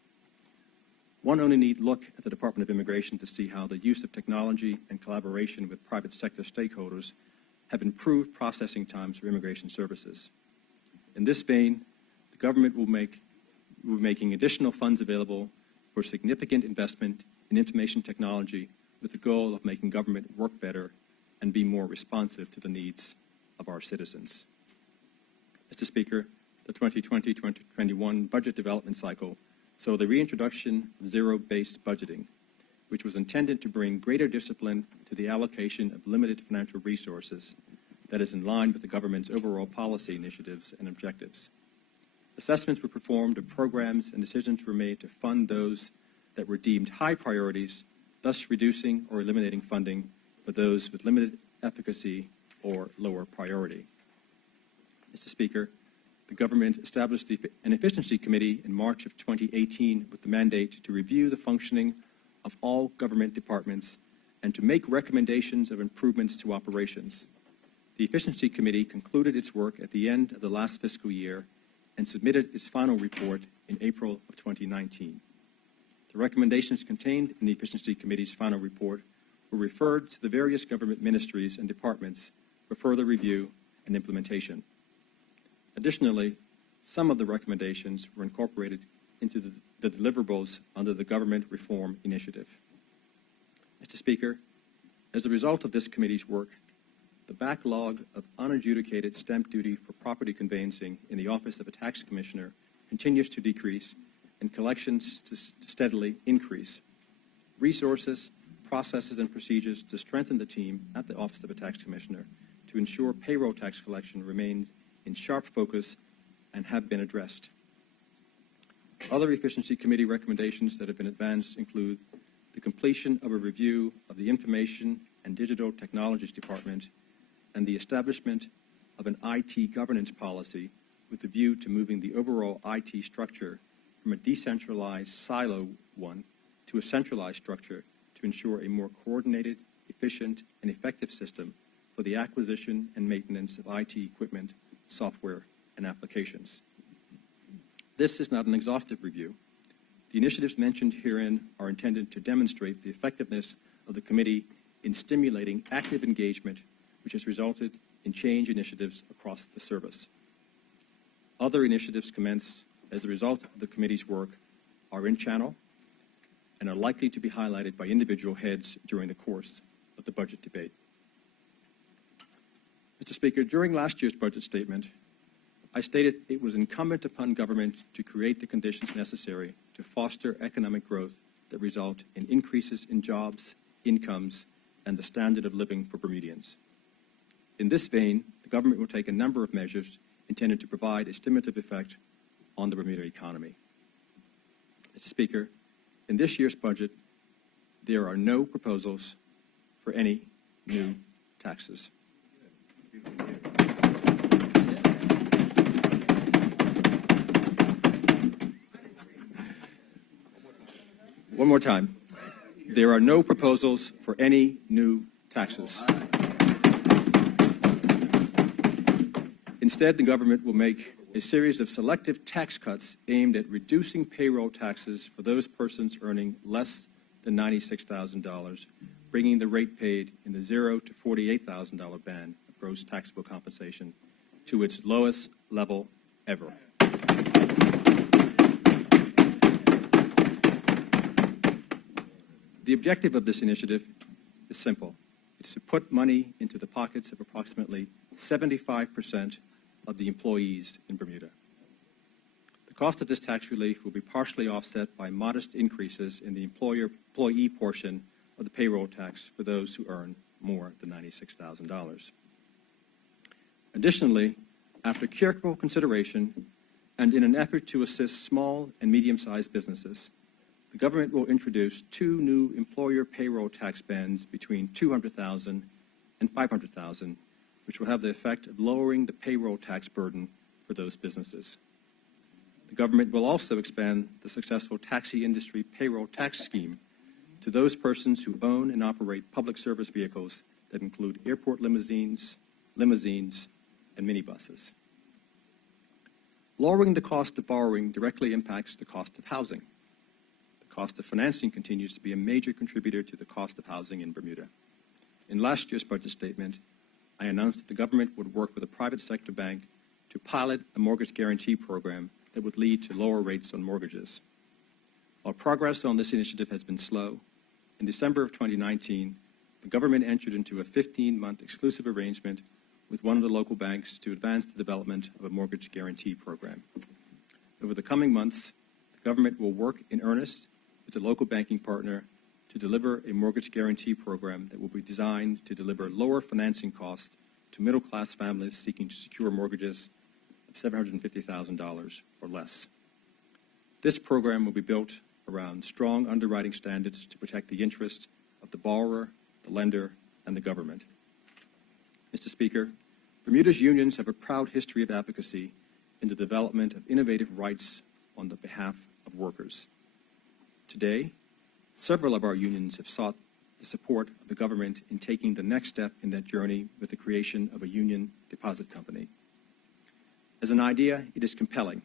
One only need look at the Department of Immigration to see how the use of technology and collaboration with private sector stakeholders have improved processing times for immigration services. In this vein, the government will be making additional funds available for significant investment in information technology with the goal of making government work better and be more responsive to the needs of our citizens. Mr. Speaker, the 2020-2021 budget development cycle saw the reintroduction of zero-based budgeting, which was intended to bring greater discipline to the allocation of limited financial resources that is in line with the government's overall policy initiatives and objectives. Assessments were performed of programs and decisions were made to fund those that were deemed high priorities, thus reducing or eliminating funding for those with limited efficacy or lower priority. Mr. Speaker, the government established an efficiency committee in March of 2018 with the mandate to review the functioning of all government departments and to make recommendations of improvements to operations. The efficiency committee concluded its work at the end of the last fiscal year and submitted its final report in April of 2019. The recommendations contained in the efficiency committee's final report were referred to the various government ministries and departments for further review and implementation. Additionally, some of the recommendations were incorporated into the deliverables under the Government Reform Initiative. Mr. Speaker, as a result of this committee's work, the backlog of unadjudicated stamp duty for property conveyancing in the Office of a Tax Commissioner continues to decrease and collections to steadily increase. Resources, processes, and procedures to strengthen the team at the Office of a Tax Commissioner to ensure payroll tax collection remains in sharp focus and have been addressed. Other efficiency committee recommendations that have been advanced include the completion of a review of the Information and Digital Technologies Department and the establishment of an IT governance policy with a view to moving the overall IT structure from a decentralized silo one to a centralized structure to ensure a more coordinated, efficient, and effective system for the acquisition and maintenance of IT equipment, software, and applications. This is not an exhaustive review. The initiatives mentioned herein are intended to demonstrate the effectiveness of the committee in stimulating active engagement, which has resulted in change initiatives across the service. Other initiatives commenced as a result of the committee's work are in channel and are likely to be highlighted by individual heads during the course of the budget debate. Mr. Speaker, during last year's budget statement, I stated it was incumbent upon government to create the conditions necessary to foster economic growth that result in increases in jobs, incomes, and the standard of living for Bermudians. In this vein, the government will take a number of measures intended to provide a stimulative effect on the Bermuda economy. Mr. Speaker, in this year's budget, there are no proposals for any new taxes. One more time. There are no proposals for any new taxes. Instead, the government will make a series of selective tax cuts aimed at reducing payroll taxes for those persons earning less than $96,000, bringing the rate paid in the $0 to $48,000 band of gross taxable compensation to its lowest level ever. The objective of this initiative is simple. It's to put money into the pockets of approximately 75% of the employees in Bermuda. The cost of this tax relief will be partially offset by modest increases in the employee portion of the payroll tax for those who earn more than $96,000. Additionally, after careful consideration and in an effort to assist small and medium-sized businesses, the government will introduce two new employer payroll tax bands between $200,000 and $500,000, which will have the effect of lowering the payroll tax burden for those businesses. The government will also expand the successful taxi industry payroll tax scheme to those persons who own and operate public service vehicles that include airport limousines, and minibuses. Lowering the cost of borrowing directly impacts the cost of housing. The cost of financing continues to be a major contributor to the cost of housing in Bermuda. In last year's budget statement, I announced that the government would work with a private sector bank to pilot a mortgage guarantee program that would lead to lower rates on mortgages. While progress on this initiative has been slow, in December of 2019, the government entered into a 15-month exclusive arrangement with one of the local banks to advance the development of a mortgage guarantee program. Over the coming months, the government will work in earnest with a local banking partner to deliver a mortgage guarantee program that will be designed to deliver lower financing costs to middle-class families seeking to secure mortgages of $750,000 or less. This program will be built around strong underwriting standards to protect the interests of the borrower, the lender, and the government. Mr. Speaker, Bermuda's unions have a proud history of advocacy in the development of innovative rights on the behalf of workers. Today, several of our unions have sought the support of the government in taking the next step in that journey with the creation of a union deposit company. As an idea, it is compelling.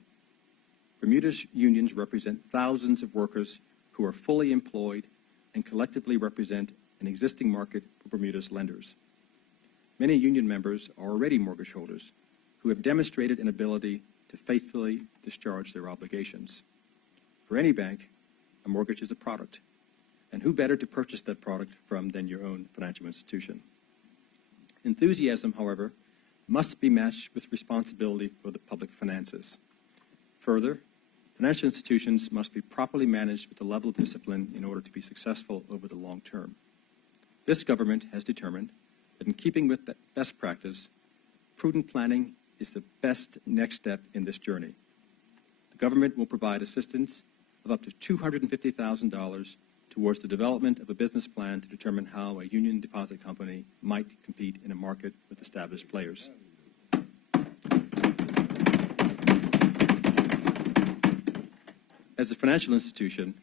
Bermuda's unions represent thousands of workers who are fully employed and collectively represent an existing market for Bermuda's lenders. Many union members are already mortgage holders who have demonstrated an ability to faithfully discharge their obligations. For any bank, a mortgage is a product, and who better to purchase that product from than your own financial institution? Enthusiasm, however, must be matched with responsibility for the public finances. Further, financial institutions must be properly managed with a level of discipline in order to be successful over the long term. This government has determined that in keeping with that best practice, prudent planning is the best next step in this journey. The government will provide assistance of up to $250,000 towards the development of a business plan to determine how a union deposit company might compete in a market with established players. As a financial institution,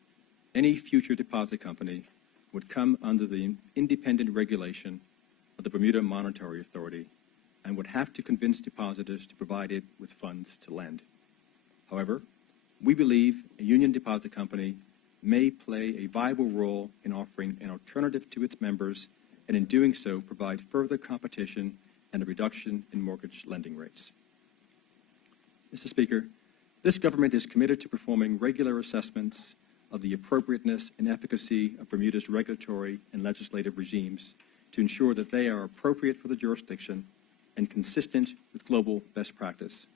any future deposit company would come under the independent regulation of the Bermuda Monetary Authority and would have to convince depositors to provide it with funds to lend. However, we believe a union deposit company may play a viable role in offering an alternative to its members and in doing so provide further competition and a reduction in mortgage lending rates. Mr. Speaker, this government is committed to performing regular assessments of the appropriateness and efficacy of Bermuda's regulatory and legislative regimes to ensure that they are appropriate for the jurisdiction and consistent with global best practice.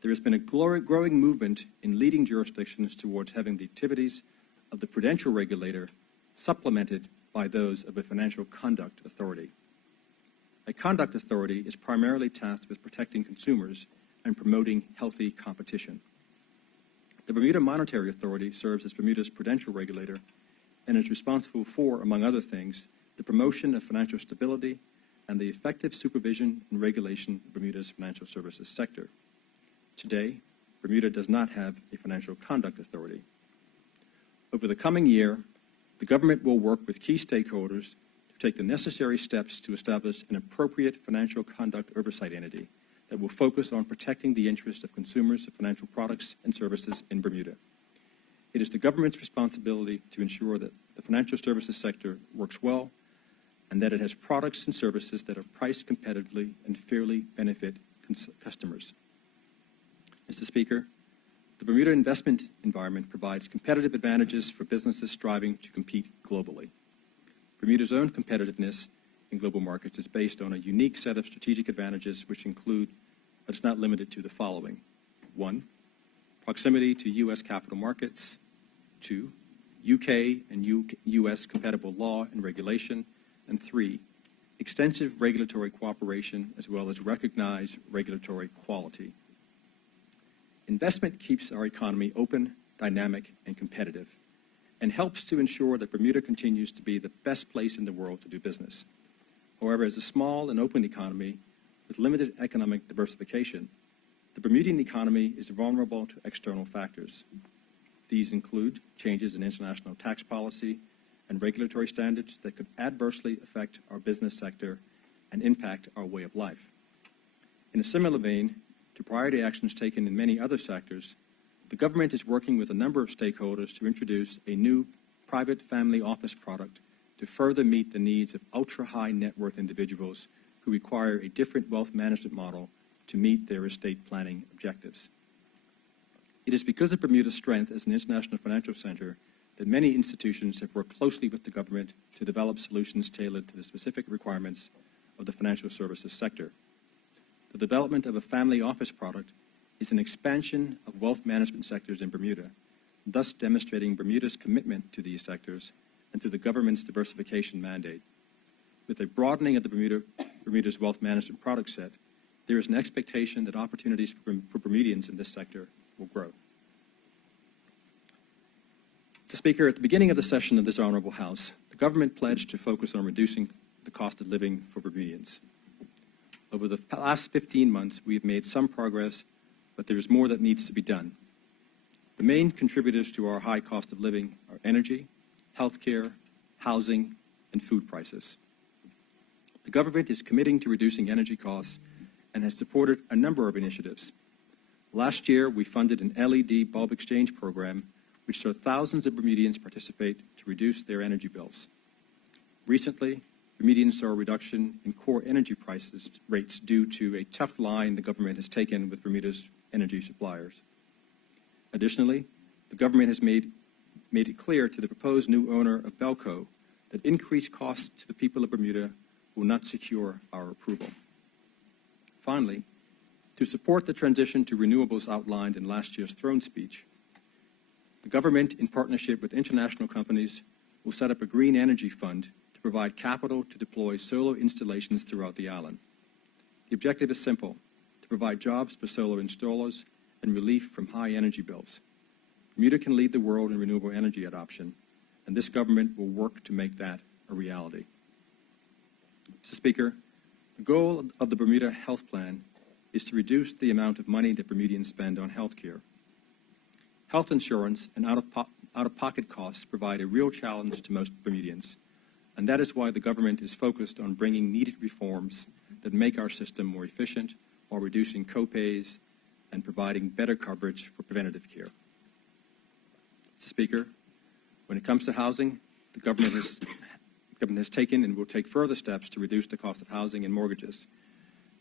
There has been a growing movement in leading jurisdictions towards having the activities of the prudential regulator supplemented by those of a financial conduct authority. A conduct authority is primarily tasked with protecting consumers and promoting healthy competition. The Bermuda Monetary Authority serves as Bermuda's prudential regulator and is responsible for, among other things, the promotion of financial stability and the effective supervision and regulation of Bermuda's financial services sector. Today, Bermuda does not have a financial conduct authority. Over the coming year, the government will work with key stakeholders to take the necessary steps to establish an appropriate financial conduct oversight entity that will focus on protecting the interests of consumers of financial products and services in Bermuda. It is the government's responsibility to ensure that the financial services sector works well and that it has products and services that are priced competitively and fairly benefit customers. Mr. Speaker, the Bermuda investment environment provides competitive advantages for businesses striving to compete globally. Bermuda's own competitiveness in global markets is based on a unique set of strategic advantages which include, but it's not limited to, the following. 1, proximity to U.S. capital markets. 2, UK and U.S. compatible law and regulation. And 3, extensive regulatory cooperation as well as recognized regulatory quality. Investment keeps our economy open, dynamic, and competitive, and helps to ensure that Bermuda continues to be the best place in the world to do business. However, as a small and open economy with limited economic diversification, the Bermudian economy is vulnerable to external factors. These include changes in international tax policy and regulatory standards that could adversely affect our business sector and impact our way of life. In a similar vein to priority actions taken in many other sectors, the government is working with a number of stakeholders to introduce a new private family office product to further meet the needs of ultra-high net worth individuals who require a different wealth management model to meet their estate planning objectives. It is because of Bermuda's strength as an international financial center that many institutions have worked closely with the government to develop solutions tailored to the specific requirements of the financial services sector. The development of a family office product is an expansion of wealth management sectors in Bermuda, thus demonstrating Bermuda's commitment to these sectors and to the government's diversification mandate. With a broadening of the Bermuda's wealth management product set, there is an expectation that opportunities for Bermudians in this sector will grow. Speaker, at the beginning of the session of this Honorable House, the government pledged to focus on reducing the cost of living for Bermudians. Over the last 15 months, we have made some progress, but there is more that needs to be done. The main contributors to our high cost of living are energy, healthcare, housing, and food prices. The government is committing to reducing energy costs and has supported a number of initiatives. Last year, we funded an LED bulb exchange program which saw thousands of Bermudians participate to reduce their energy bills. Recently, Bermudians saw a reduction in core energy prices rates due to a tough line the government has taken with Bermuda's energy suppliers. Additionally, the government has made it clear to the proposed new owner of Belco that increased costs to the people of Bermuda will not secure our approval. Finally, to support the transition to renewables outlined in last year's throne speech, the government, in partnership with international companies, will set up a green energy fund to provide capital to deploy solar installations throughout the island. The objective is simple: to provide jobs for solar installers and relief from high energy bills. Bermuda can lead the world in renewable energy adoption, and this government will work to make that a reality. Mr. Speaker, the goal of the Bermuda Health Plan is to reduce the amount of money that Bermudians spend on health care. Health insurance and out-of-pocket costs provide a real challenge to most Bermudians, and that is why the government is focused on bringing needed reforms that make our system more efficient while reducing co-pays and providing better coverage for preventative care. Mr. Speaker, when it comes to housing, the government has taken and will take further steps to reduce the cost of housing and mortgages.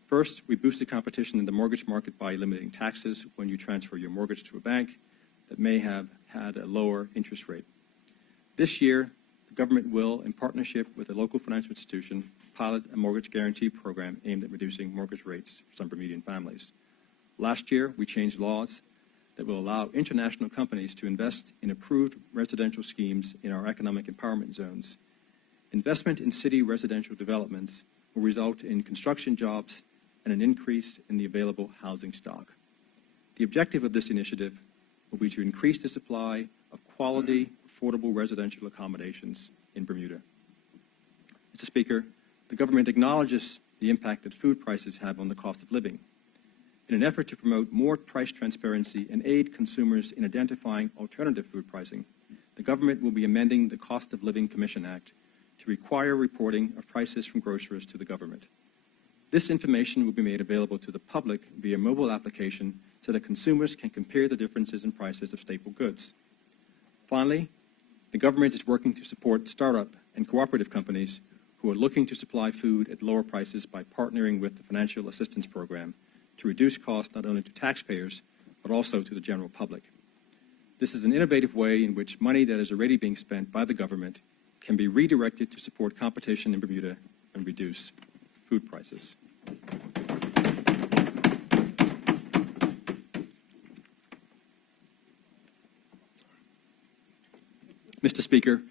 First, we boosted competition in the mortgage market by eliminating taxes when you transfer your mortgage to a bank that may have had a lower interest rate. This year, the government will, in partnership with a local financial institution, pilot a mortgage guarantee program aimed at reducing mortgage rates for some Bermudian families. Last year, we changed laws that will allow international companies to invest in approved residential schemes in our economic empowerment zones. Investment in city residential developments will result in construction jobs and an increase in the available housing stock. The objective of this initiative will be to increase the supply of quality, affordable residential accommodations in Bermuda. Mr. Speaker, the government acknowledges the impact that food prices have on the cost of living. In an effort to promote more price transparency and aid consumers in identifying alternative food pricing, the government will be amending the Cost of Living Commission Act to require reporting of prices from grocers to the government. This information will be made available to the public via mobile application so that consumers can compare the differences in prices of staple goods. Finally, the government is working to support startup and cooperative companies who are looking to supply food at lower prices by partnering with the Financial Assistance Program to reduce costs not only to taxpayers, but also to the general public. This is an innovative way in which money that is already being spent by the government can be redirected to support competition in Bermuda and reduce food prices. Mr. Speaker,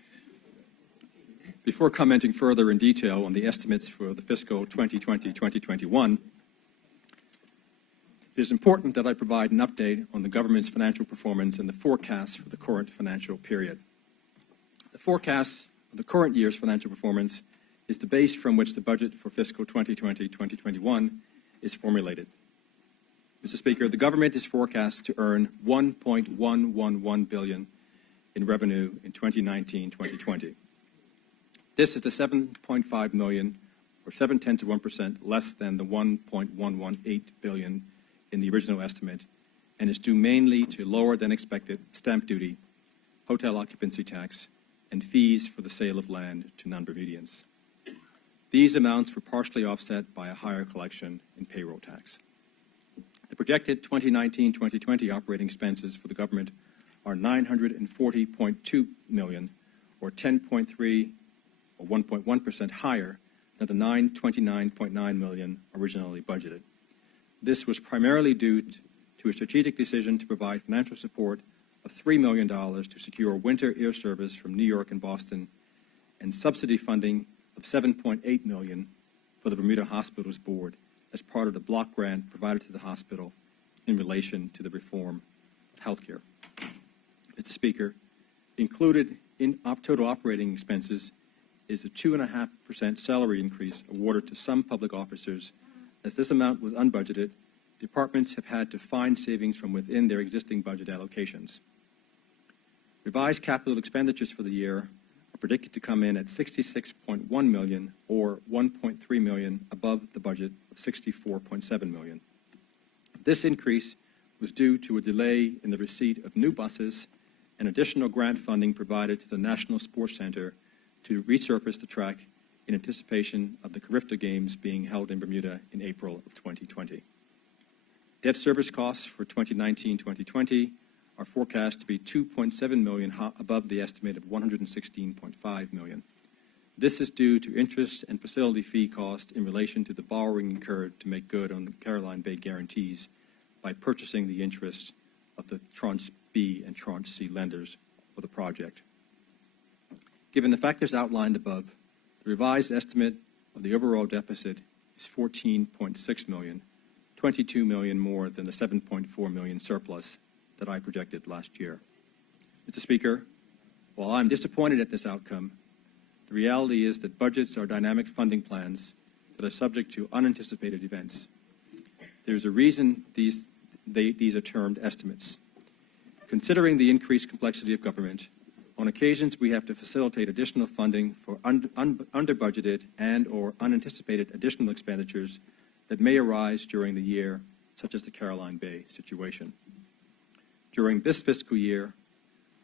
before commenting further in detail on the estimates for the fiscal 2020-2021, it is important that I provide an update on the government's financial performance and the forecast for the current financial period. The forecast of the current year's financial performance is the base from which the budget for fiscal 2020-2021 is formulated. Mr. Speaker, the government is forecast to earn $1.111 billion in revenue in 2019-2020. This is a $7.5 million, or 0.7% less than the $1.118 billion in the original estimate, and is due mainly to lower than expected stamp duty, hotel occupancy tax, and fees for the sale of land to non-Bermudians. These amounts were partially offset by a higher collection in payroll tax. The projected 2019-2020 operating expenses for the government are $940.2 million, or 10.3 or 1.1% higher than the $929.9 million originally budgeted. This was primarily due to a strategic decision to provide financial support of $3 million to secure winter air service from New York and Boston, and subsidy funding of $7.8 million for the Bermuda Hospitals Board as part of the block grant provided to the hospital in relation to the reform of health care. Mr. Speaker, Included in total operating expenses is a 2.5% salary increase awarded to some public officers. As this amount was unbudgeted, departments have had to find savings from within their existing budget allocations. Revised capital expenditures for the year are predicted to come in at $66.1 million, or $1.3 million above the budget of $64.7 million. This increase was due to a delay in the receipt of new buses and additional grant funding provided to the National Sports Center to resurface the track in anticipation of the Carifta Games being held in Bermuda in April of 2020. Debt service costs for 2019-2020 are forecast to be $2.7 million above the estimate of $116.5 million. This is due to interest and facility fee costs in relation to the borrowing incurred to make good on the Caroline Bay guarantees by purchasing the interests of the Tranche B and Tranche C lenders for the project. Given the factors outlined above, the revised estimate of the overall deficit is $14.6 million, $22 million more than the $7.4 million surplus that I projected last year. Mr. Speaker, while I'm disappointed at this outcome, the reality is that budgets are dynamic funding plans that are subject to unanticipated events. There's a reason these are termed estimates. Considering the increased complexity of government, on occasions we have to facilitate additional funding for under-budgeted and or unanticipated additional expenditures that may arise during the year, such as the Caroline Bay situation. During this fiscal year,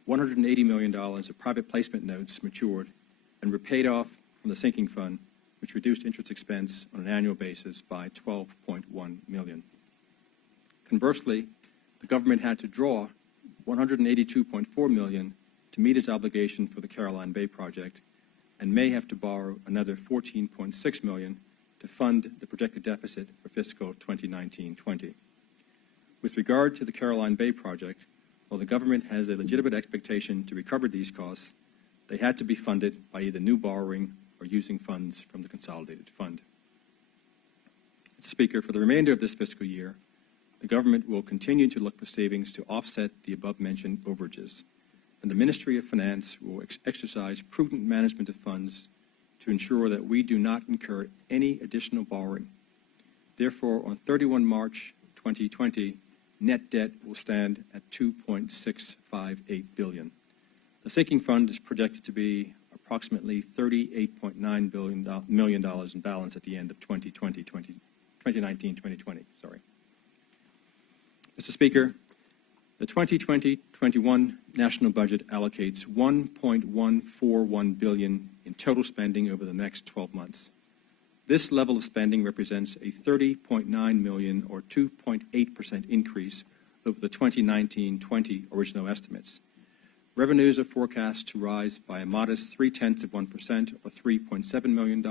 $180 million of private placement notes matured and were paid off from the sinking fund, which reduced interest expense on an annual basis by $12.1 million. Conversely, the government had to draw $182.4 million to meet its obligation for the Caroline Bay project and may have to borrow another $14.6 million to fund the projected deficit for fiscal 2019-20. With regard to the Caroline Bay project, while the government has a legitimate expectation to recover these costs, they had to be funded by either new borrowing or using funds from the consolidated fund. Mr. Speaker, for the remainder of this fiscal year, the government will continue to look for savings to offset the above-mentioned overages, and the Ministry of Finance will exercise prudent management of funds to ensure that we do not incur any additional borrowing. Therefore, on 31 March 2020, net debt will stand at $2.658 billion. The sinking fund is projected to be approximately $38.9 million in balance at the end of 2019-2020. Mr. Speaker, the 2020-21 national budget allocates $1.141 billion in total spending over the next 12 months. This level of spending represents a $30.9 million or 2.8% increase over the 2019-20 original estimates. Revenues are forecast to rise by a modest 0.3% or $3.7 million,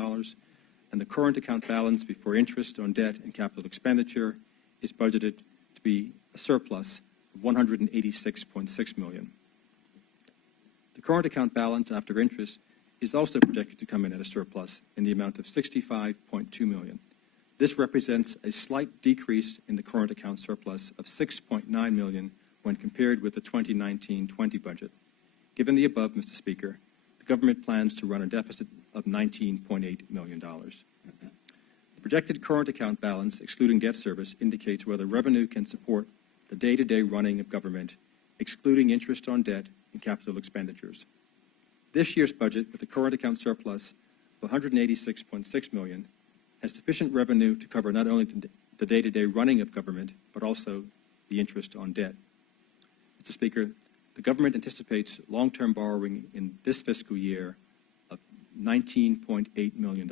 and the current account balance before interest on debt and capital expenditure is budgeted to be a surplus of $186.6 million. The current account balance after interest is also projected to come in at a surplus in the amount of $65.2 million. This represents a slight decrease in the current account surplus of $6.9 million when compared with the 2019-20 budget. Given the above, Mr. Speaker, the government plans to run a deficit of $19.8 million. The projected current account balance, excluding debt service, indicates whether revenue can support the day-to-day running of government, excluding interest on debt and capital expenditures. This year's budget, with the current account surplus of $186.6 million, has sufficient revenue to cover not only the day-to-day running of government, but also the interest on debt. Mr. Speaker, the government anticipates long-term borrowing in this fiscal year of $19.8 million.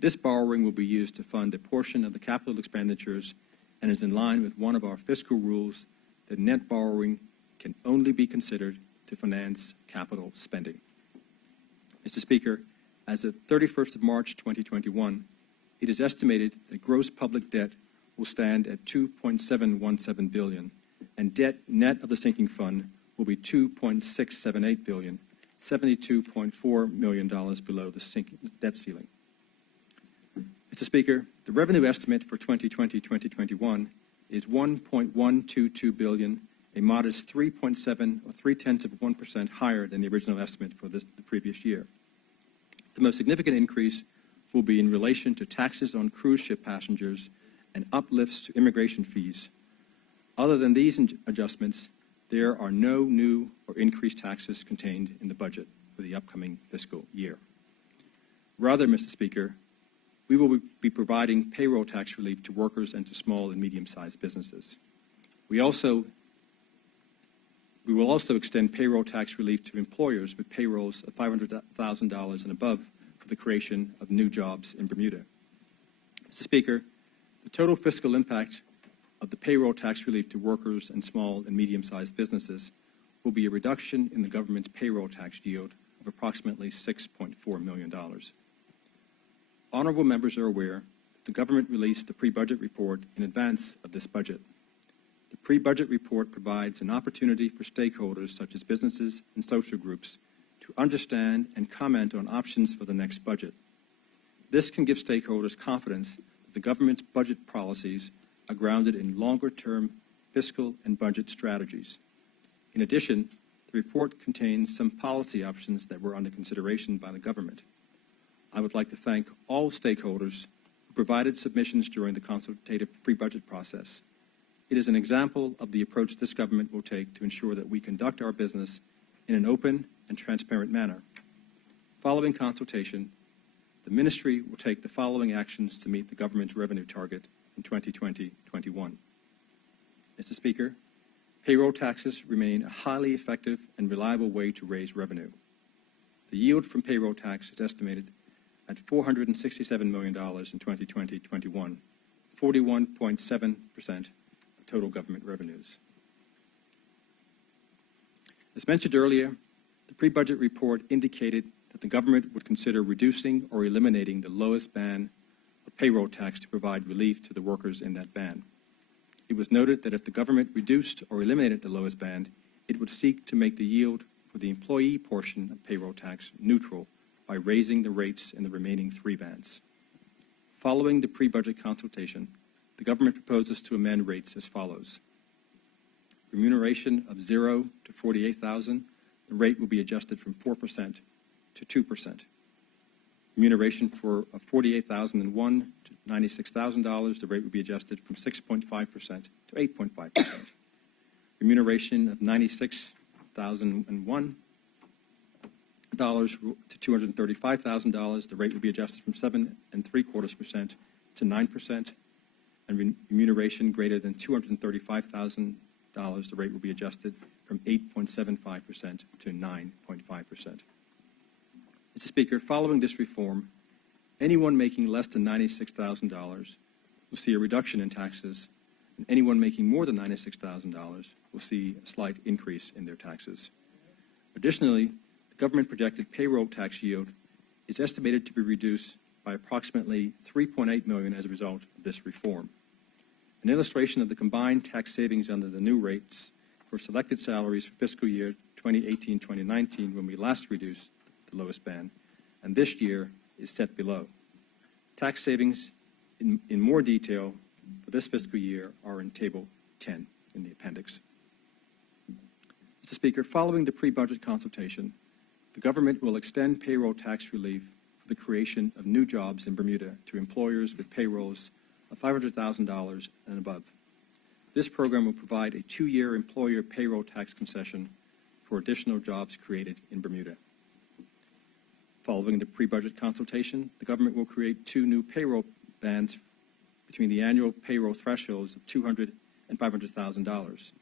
This borrowing will be used to fund a portion of the capital expenditures and is in line with one of our fiscal rules that net borrowing can only be considered to finance capital spending. Mr. Speaker, as of 31st of March 2021, it is estimated that gross public debt will stand at $2.717 billion, and debt net of the sinking fund will be $2.678 billion, $72.4 million below the debt ceiling. Mr. Speaker, the revenue estimate for 2020-2021 is $1.122 billion, a modest 3.7 or 0.3% higher than the original estimate for the previous year. The most significant increase will be in relation to taxes on cruise ship passengers and uplifts to immigration fees. Other than these adjustments, there are no new or increased taxes contained in the budget for the upcoming fiscal year. Rather, Mr. Speaker, we will be providing payroll tax relief to workers and to small and medium-sized businesses. We will also extend payroll tax relief to employers with payrolls of $500,000 and above for the creation of new jobs in Bermuda. Mr. Speaker, the total fiscal impact of the payroll tax relief to workers and small and medium-sized businesses will be a reduction in the government's payroll tax yield of approximately $6.4 million. Honorable members are aware that the government released the pre-budget report in advance of this budget. The pre-budget report provides an opportunity for stakeholders such as businesses and social groups to understand and comment on options for the next budget. This can give stakeholders confidence that the government's budget policies are grounded in longer-term fiscal and budget strategies. In addition, the report contains some policy options that were under consideration by the government. I would like to thank all stakeholders who provided submissions during the consultative pre-budget process. It is an example of the approach this government will take to ensure that we conduct our business in an open and transparent manner. Following consultation, the ministry will take the following actions to meet the government's revenue target in 2020-21. Mr. Speaker, payroll taxes remain a highly effective and reliable way to raise revenue. The yield from payroll tax is estimated at $467 million in 2020-21, 41.7% of total government revenues. As mentioned earlier, the pre-budget report indicated that the government would consider reducing or eliminating the lowest band of payroll tax to provide relief to the workers in that band. It was noted that if the government reduced or eliminated the lowest band, it would seek to make the yield for the employee portion of payroll tax neutral by raising the rates in the remaining three bands. Following the pre-budget consultation, the government proposes to amend rates as follows. Remuneration of 0 to $48,000, the rate will be adjusted from 4% to 2%. Remuneration for $48,001 to $96,000, the rate will be adjusted from 6.5% to 8.5%. Remuneration of $96,001 to $235,000, the rate will be adjusted from 7.75% to 9%. And remuneration greater than $235,000, the rate will be adjusted from 8.75% to 9.5%. Mr. Speaker, following this reform, anyone making less than $96,000 will see a reduction in taxes, and anyone making more than $96,000 will see a slight increase in their taxes. Additionally, the government projected payroll tax yield is estimated to be reduced by approximately $3.8 million as a result of this reform. An illustration of the combined tax savings under the new rates for selected salaries for fiscal year 2018-2019, when we last reduced the lowest band, and this year is set below. Tax savings in more detail for this fiscal year are in Table 10 in the appendix. Mr. Speaker, following the pre-budget consultation, the government will extend payroll tax relief for the creation of new jobs in Bermuda to employers with payrolls of $500,000 and above. This program will provide a 2-year employer payroll tax concession for additional jobs created in Bermuda. Following the pre-budget consultation, the government will create 2 new payroll bands between the annual payroll thresholds of $200,000 and $500,000.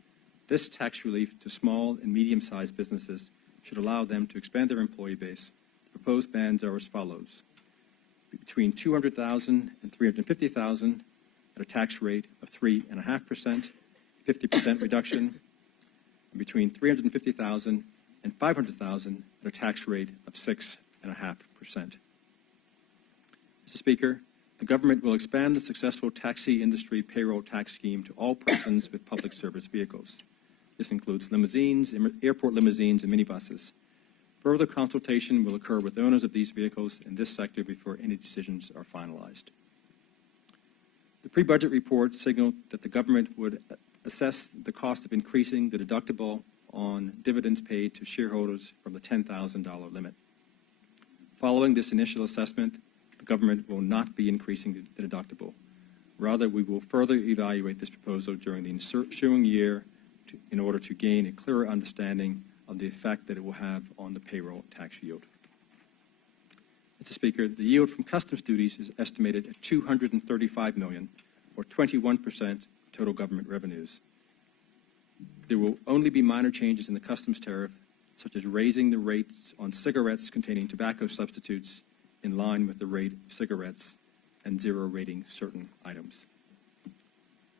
This tax relief to small and medium-sized businesses should allow them to expand their employee base. The proposed bands are as follows. Between $200,000 and $350,000 at a tax rate of 3.5%, 50% reduction, and between $350,000 and $500,000 at a tax rate of 6.5%. Mr. Speaker, the government will expand the successful taxi industry payroll tax scheme to all persons with public service vehicles. This includes limousines, airport limousines, and minibuses. Further consultation will occur with owners of these vehicles in this sector before any decisions are finalized. The pre-budget report signaled that the government would assess the cost of increasing the deductible on dividends paid to shareholders from the $10,000 limit. Following this initial assessment, the government will not be increasing the deductible. Rather, we will further evaluate this proposal during the ensuing year in order to gain a clearer understanding of the effect that it will have on the payroll tax yield. Mr. Speaker, the yield from customs duties is estimated at $235 million, or 21% of total government revenues. There will only be minor changes in the customs tariff, such as raising the rates on cigarettes containing tobacco substitutes in line with the rate of cigarettes and zero rating certain items.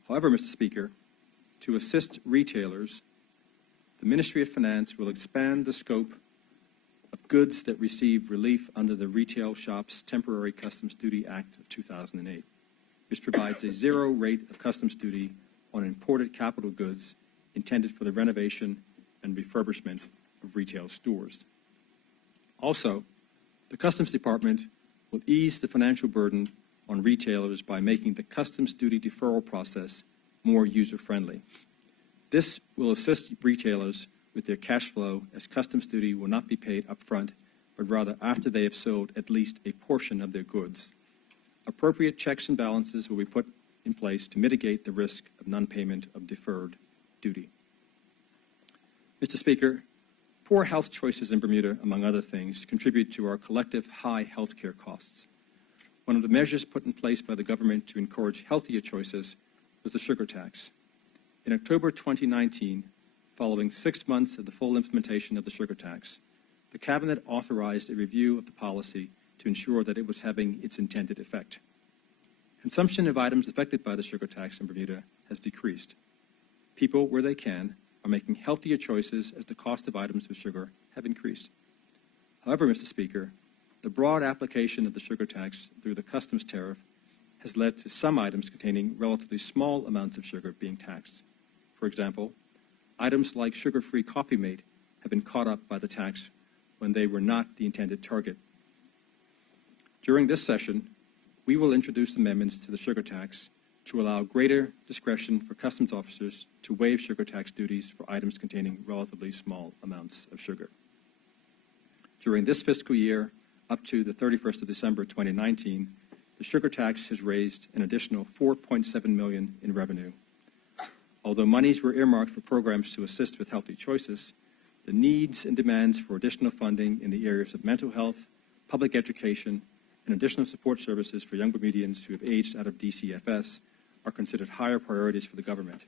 However, Mr. Speaker, to assist retailers, the Ministry of Finance will expand the scope of goods that receive relief under the Retail Shops Temporary Customs Duty Act of 2008, which provides a zero rate of customs duty on imported capital goods intended for the renovation and refurbishment of retail stores. Also, the Customs Department will ease the financial burden on retailers by making the customs duty deferral process more user-friendly. This will assist retailers with their cash flow, as customs duty will not be paid upfront, but rather after they have sold at least a portion of their goods. Appropriate checks and balances will be put in place to mitigate the risk of non-payment of deferred duty. Mr. Speaker, poor health choices in Bermuda, among other things, contribute to our collective high health care costs. One of the measures put in place by the government to encourage healthier choices was the sugar tax. In October 2019, following 6 months of the full implementation of the sugar tax, the Cabinet authorized a review of the policy to ensure that it was having its intended effect. Consumption of items affected by the sugar tax in Bermuda has decreased. People, where they can, are making healthier choices as the cost of items with sugar have increased. However, Mr. Speaker, the broad application of the sugar tax through the customs tariff has led to some items containing relatively small amounts of sugar being taxed. For example, items like sugar-free Coffee Mate have been caught up by the tax when they were not the intended target. During this session, we will introduce amendments to the sugar tax to allow greater discretion for customs officers to waive sugar tax duties for items containing relatively small amounts of sugar. During this fiscal year, up to the 31st of December 2019, the sugar tax has raised an additional $4.7 million in revenue. Although monies were earmarked for programs to assist with healthy choices, the needs and demands for additional funding in the areas of mental health, public education, and additional support services for young Bermudians who have aged out of DCFS are considered higher priorities for the government.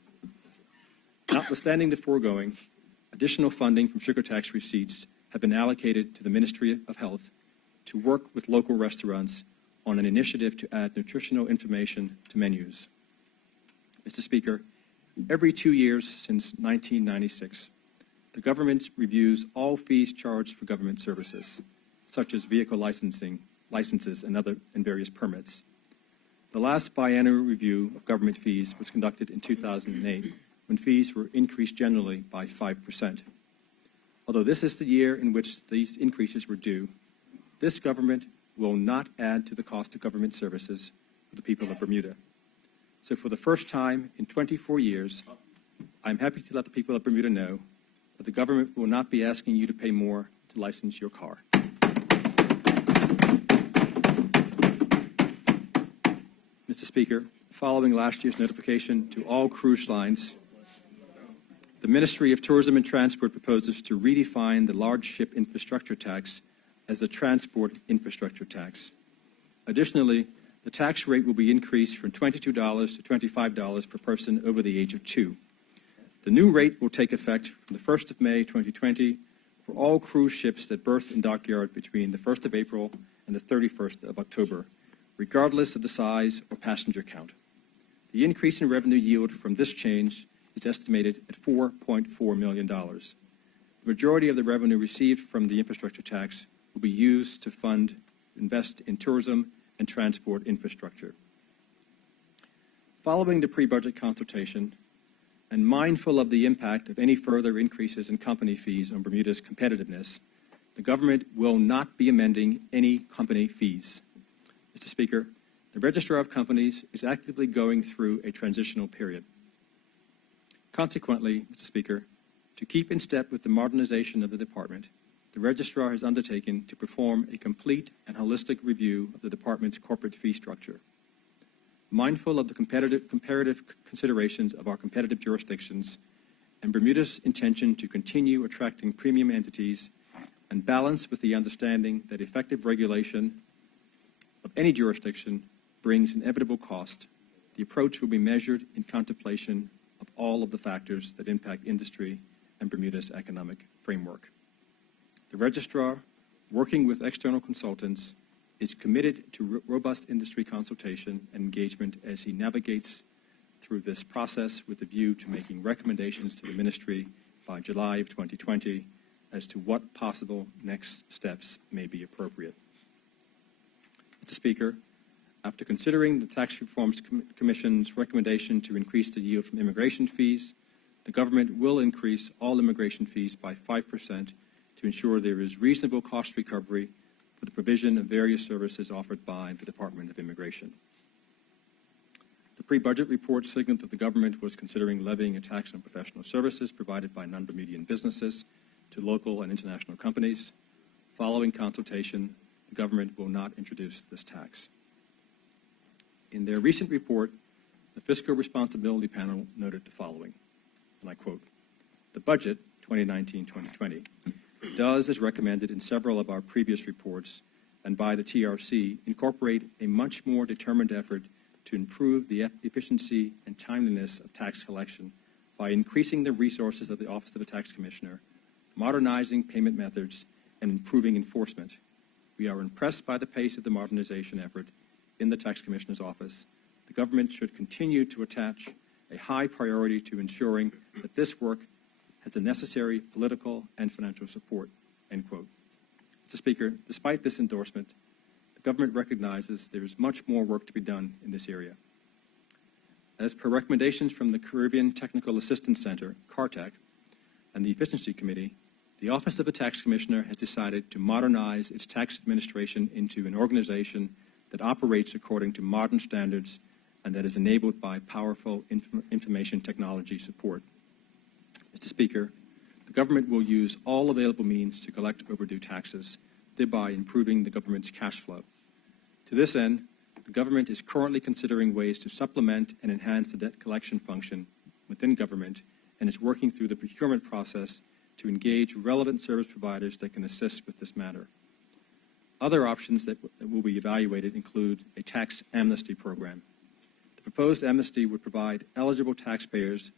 Notwithstanding the foregoing, additional funding from sugar tax receipts have been allocated to the Ministry of Health to work with local restaurants on an initiative to add nutritional information to menus. Mr. Speaker, every 2 years since 1996, the government reviews all fees charged for government services, such as vehicle licenses and various permits. The last biannual review of government fees was conducted in 2008, when fees were increased generally by 5%. Although this is the year in which these increases were due, this government will not add to the cost of government services for the people of Bermuda. So for the first time in 24 years, I'm happy to let the people of Bermuda know that the government will not be asking you to pay more to license your car. Mr. Speaker, following last year's notification to all cruise lines, the Ministry of Tourism and Transport proposes to redefine the large ship infrastructure tax as a transport infrastructure tax. Additionally, the tax rate will be increased from $22 to $25 per person over the age of 2. The new rate will take effect from the 1st of May 2020 for all cruise ships that berth in dockyard between the 1st of April and the 31st of October, regardless of the size or passenger count. The increase in revenue yield from this change is estimated at $4.4 million. The majority of the revenue received from the infrastructure tax will be used to invest in tourism and transport infrastructure. Following the pre-budget consultation, and mindful of the impact of any further increases in company fees on Bermuda's competitiveness, the government will not be amending any company fees. Mr. Speaker, the Registrar of Companies is actively going through a transitional period. Consequently, Mr. Speaker, to keep in step with the modernization of the department, the Registrar has undertaken to perform a complete and holistic review of the department's corporate fee structure. Mindful of the comparative considerations of our competitive jurisdictions and Bermuda's intention to continue attracting premium entities, and balanced with the understanding that effective regulation of any jurisdiction brings inevitable cost, the approach will be measured in contemplation of all of the factors that impact industry and Bermuda's economic framework. The Registrar, working with external consultants, is committed to robust industry consultation and engagement as he navigates through this process with a view to making recommendations to the Ministry by July of 2020 as to what possible next steps may be appropriate. Mr. Speaker, after considering the Tax Reforms Commission's recommendation to increase the yield from immigration fees, the government will increase all immigration fees by 5% to ensure there is reasonable cost recovery for the provision of various services offered by the Department of Immigration. The pre-budget report signaled that the government was considering levying a tax on professional services provided by non-Bermudian businesses to local and international companies. Following consultation, the government will not introduce this tax. In their recent report, the Fiscal Responsibility Panel noted the following, and I quote, "The budget, 2019-2020, does, as recommended in several of our previous reports and by the TRC, incorporate a much more determined effort to improve the efficiency and timeliness of tax collection by increasing the resources of the Office of the Tax Commissioner, modernizing payment methods, and improving enforcement. We are impressed by the pace of the modernization effort in the Tax Commissioner's office. The government should continue to attach a high priority to ensuring that this work has the necessary political and financial support," end quote. Mr. Speaker, despite this endorsement, the government recognizes there is much more work to be done in this area. As per recommendations from the Caribbean Technical Assistance Center, CARTEC, and the Efficiency Committee, the Office of the Tax Commissioner has decided to modernize its tax administration into an organization that operates according to modern standards and that is enabled by powerful information technology support. Mr. Speaker, the government will use all available means to collect overdue taxes, thereby improving the government's cash flow. To this end, the government is currently considering ways to supplement and enhance the debt collection function within government and is working through the procurement process to engage relevant service providers that can assist with this matter. Other options that will be evaluated include a tax amnesty program. The proposed amnesty would provide eligible taxpayers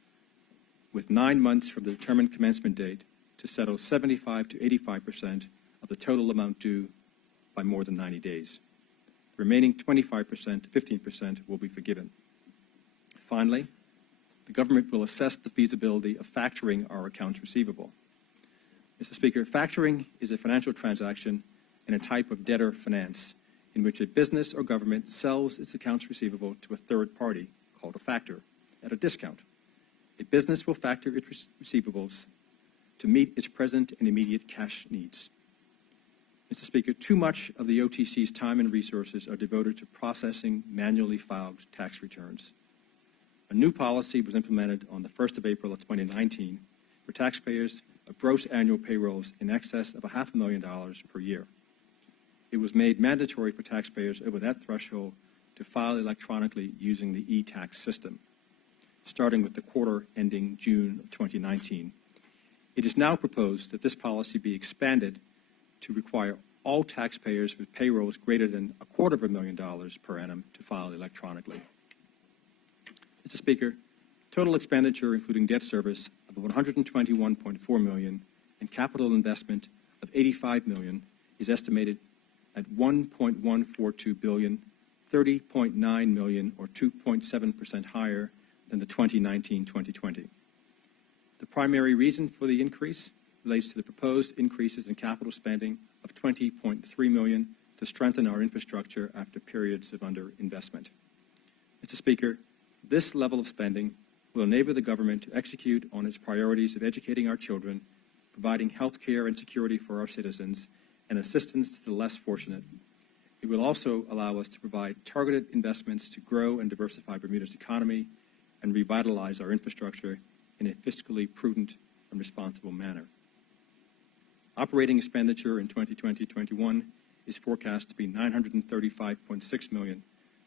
with 9 months from the determined commencement date to settle 75 to 85% of the total amount due by more than 90 days. The remaining 25% to 15% will be forgiven. Finally, the government will assess the feasibility of factoring our accounts receivable. Mr. Speaker, factoring is a financial transaction and a type of debtor finance in which a business or government sells its accounts receivable to a third party, called a factor, at a discount. A business will factor its receivables to meet its present and immediate cash needs. Mr. Speaker, too much of the OTC's time and resources are devoted to processing manually filed tax returns. A new policy was implemented on the 1st of April of 2019 for taxpayers of gross annual payrolls in excess of $500,000 per year. It was made mandatory for taxpayers over that threshold to file electronically using the e-tax system, starting with the quarter ending June of 2019. It is now proposed that this policy be expanded to require all taxpayers with payrolls greater than $250,000 per annum to file electronically. Mr. Speaker, total expenditure, including debt service, of $121.4 million and capital investment of $85 million is estimated at $1.142 billion, $30.9 million, or 2.7% higher than the 2019-2020. The primary reason for the increase relates to the proposed increases in capital spending of $20.3 million to strengthen our infrastructure after periods of underinvestment. Mr. Speaker, this level of spending will enable the government to execute on its priorities of educating our children, providing health care and security for our citizens, and assistance to the less fortunate. It will also allow us to provide targeted investments to grow and diversify Bermuda's economy and revitalize our infrastructure in a fiscally prudent and responsible manner. Operating expenditure in 2020-21 is forecast to be $935.6 million.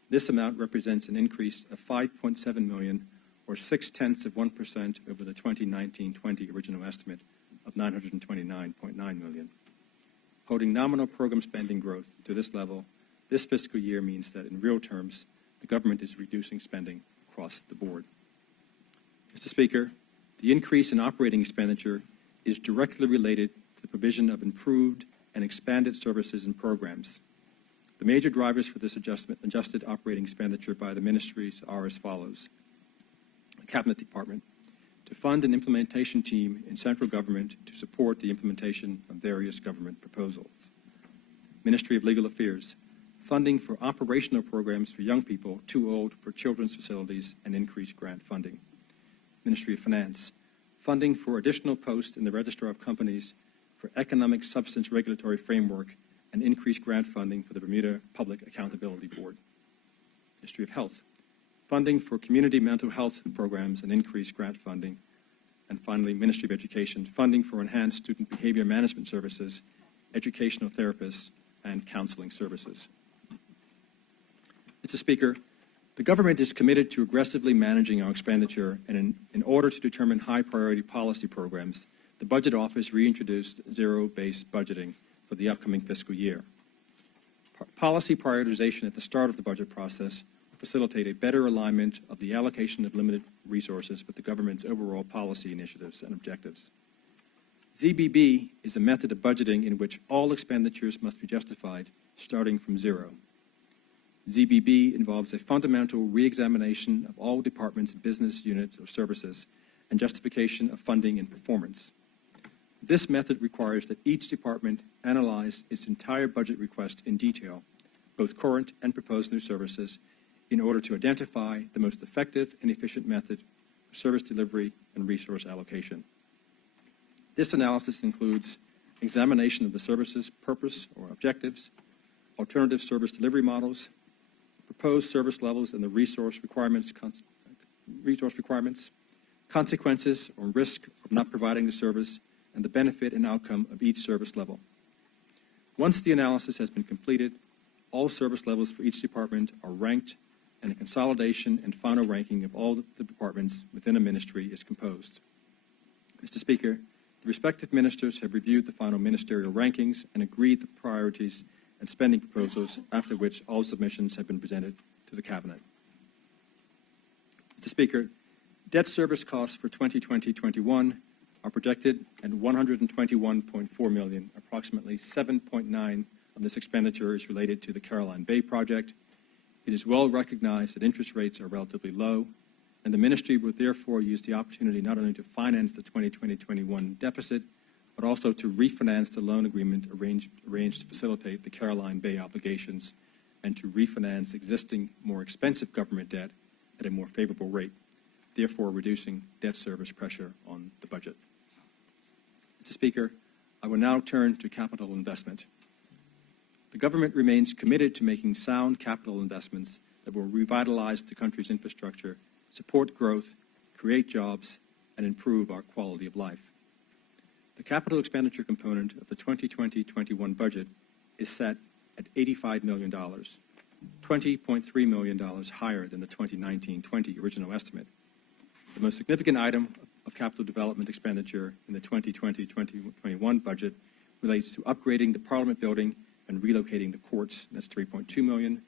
This amount represents an increase of $5.7 million, or 0.6% over the 2019-20 original estimate of $929.9 million. Holding nominal program spending growth to this level this fiscal year means that in real terms, the government is reducing spending across the board. Mr. Speaker, the increase in operating expenditure is directly related to the provision of improved and expanded services and programs. The major drivers for this adjusted operating expenditure by the ministries are as follows. The Cabinet Department, to fund an implementation team in central government to support the implementation of various government proposals. Ministry of Legal Affairs, funding for operational programs for young people too old for children's facilities and increased grant funding. Ministry of Finance, funding for additional posts in the Registrar of Companies for economic substance regulatory framework and increased grant funding for the Bermuda Public Accountability Board. Ministry of Health, funding for community mental health programs and increased grant funding. And finally, Ministry of Education, funding for enhanced student behavior management services, educational therapists, and counseling services. Mr. Speaker, the government is committed to aggressively managing our expenditure, and in order to determine high-priority policy programs, the Budget Office reintroduced zero-based budgeting for the upcoming fiscal year. Policy prioritization at the start of the budget process will facilitate a better alignment of the allocation of limited resources with the government's overall policy initiatives and objectives. ZBB is a method of budgeting in which all expenditures must be justified starting from zero. ZBB involves a fundamental re-examination of all departments, business units, or services, and justification of funding and performance. This method requires that each department analyze its entire budget request in detail, both current and proposed new services, in order to identify the most effective and efficient method for service delivery and resource allocation. This analysis includes examination of the service's purpose or objectives, alternative service delivery models, proposed service levels and the resource requirements, consequences or risk of not providing the service, and the benefit and outcome of each service level. Once the analysis has been completed, all service levels for each department are ranked, and a consolidation and final ranking of all the departments within a ministry is composed. Mr. Speaker, the respective ministers have reviewed the final ministerial rankings and agreed the priorities and spending proposals, after which all submissions have been presented to the Cabinet. Mr. Speaker, debt service costs for 2020-21 are projected at $121.4 million. Approximately 7.9 of this expenditure is related to the Caroline Bay project. It is well recognized that interest rates are relatively low, and the ministry will therefore use the opportunity not only to finance the 2020-21 deficit, but also to refinance the loan agreement arranged to facilitate the Caroline Bay obligations and to refinance existing, more expensive government debt at a more favorable rate, therefore reducing debt service pressure on the budget. Mr. Speaker, I will now turn to capital investment. The government remains committed to making sound capital investments that will revitalize the country's infrastructure, support growth, create jobs, and improve our quality of life. The capital expenditure component of the 2020-21 budget is set at $85 million, $20.3 million higher than the 2019-20 original estimate. The most significant item of capital development expenditure in the 2020-21 budget relates to upgrading the Parliament building and relocating the courts, that's $3.2 million,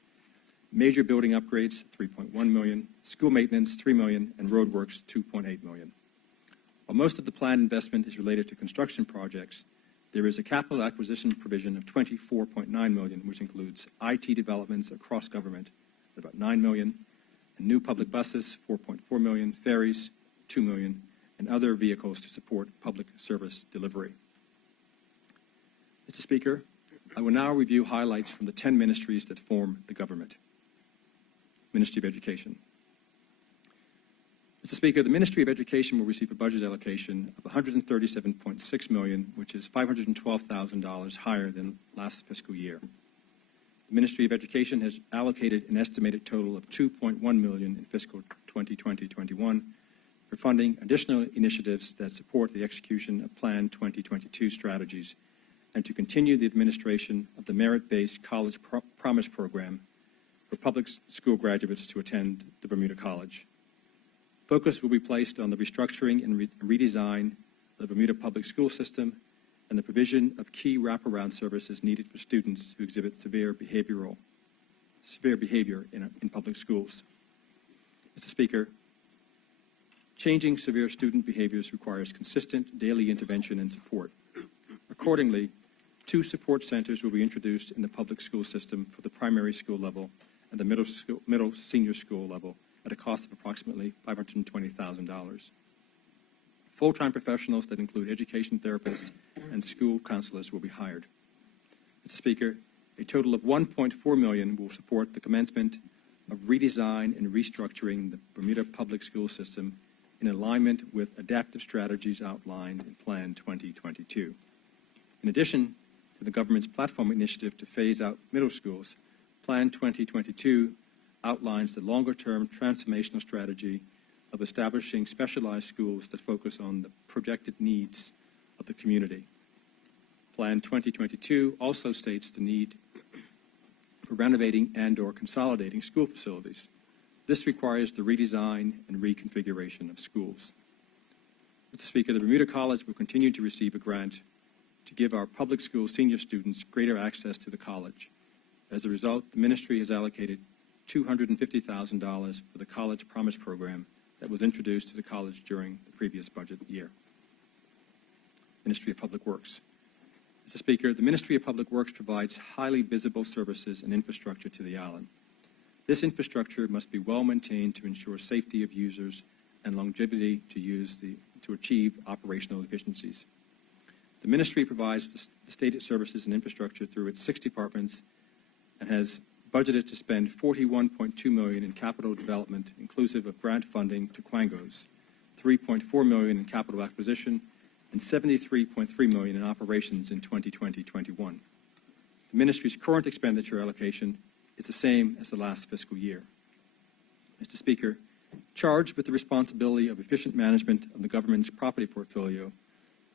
major building upgrades, $3.1 million, school maintenance, $3 million, and roadworks, $2.8 million. While most of the planned investment is related to construction projects, there is a capital acquisition provision of $24.9 million, which includes IT developments across government at about $9 million, and new public buses, $4.4 million, ferries, $2 million, and other vehicles to support public service delivery. Mr. Speaker, I will now review highlights from the 10 ministries that form the government. Ministry of Education. Mr. Speaker, the Ministry of Education will receive a budget allocation of $137.6 million, which is $512,000 higher than last fiscal year. The Ministry of Education has allocated an estimated total of $2.1 million in fiscal 2020-21 for funding additional initiatives that support the execution of Plan 2022 strategies, and to continue the administration of the merit-based College Promise Program for public school graduates to attend the Bermuda College. Focus will be placed on the restructuring and redesign of the Bermuda public school system and the provision of key wraparound services needed for students who exhibit severe behavior in public schools. Mr. Speaker, changing severe student behaviors requires consistent daily intervention and support. Accordingly, 2 support centers will be introduced in the public school system for the primary school level and the middle senior school level at a cost of approximately $520,000. Full-time professionals that include education therapists and school counselors will be hired. Mr. Speaker, a total of $1.4 million will support the commencement of redesign and restructuring the Bermuda public school system in alignment with adaptive strategies outlined in Plan 2022. In addition to the government's platform initiative to phase out middle schools, Plan 2022 outlines the longer-term transformational strategy of establishing specialized schools that focus on the projected needs of the community. Plan 2022 also states the need for renovating and/or consolidating school facilities. This requires the redesign and reconfiguration of schools. Mr. Speaker, the Bermuda College will continue to receive a grant to give our public school senior students greater access to the college. As a result, the ministry has allocated $250,000 for the College Promise Program that was introduced to the college during the previous budget year. Ministry of Public Works. Mr. Speaker, the Ministry of Public Works provides highly visible services and infrastructure to the island. This infrastructure must be well maintained to ensure safety of users and longevity to achieve operational efficiencies. The ministry provides the stated services and infrastructure through its 6 departments and has budgeted to spend $41.2 million in capital development, inclusive of grant funding to Quangos, $3.4 million in capital acquisition, and $73.3 million in operations in 2020-21. The ministry's current expenditure allocation is the same as the last fiscal year. Mr. Speaker, charged with the responsibility of efficient management of the government's property portfolio,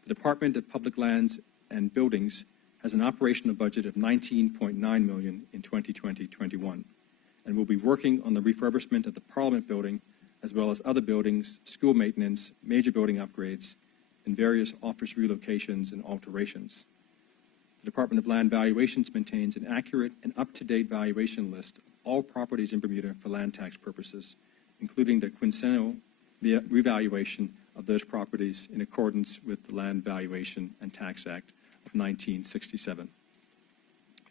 the Department of Public Lands and Buildings has an operational budget of $19.9 million in 2020-21 and will be working on the refurbishment of the Parliament Building as well as other buildings, school maintenance, major building upgrades, and various office relocations and alterations. The Department of Land Valuations maintains an accurate and up-to-date valuation list of all properties in Bermuda for land tax purposes, including the quincennial revaluation of those properties in accordance with the Land Valuation and Tax Act of 1967.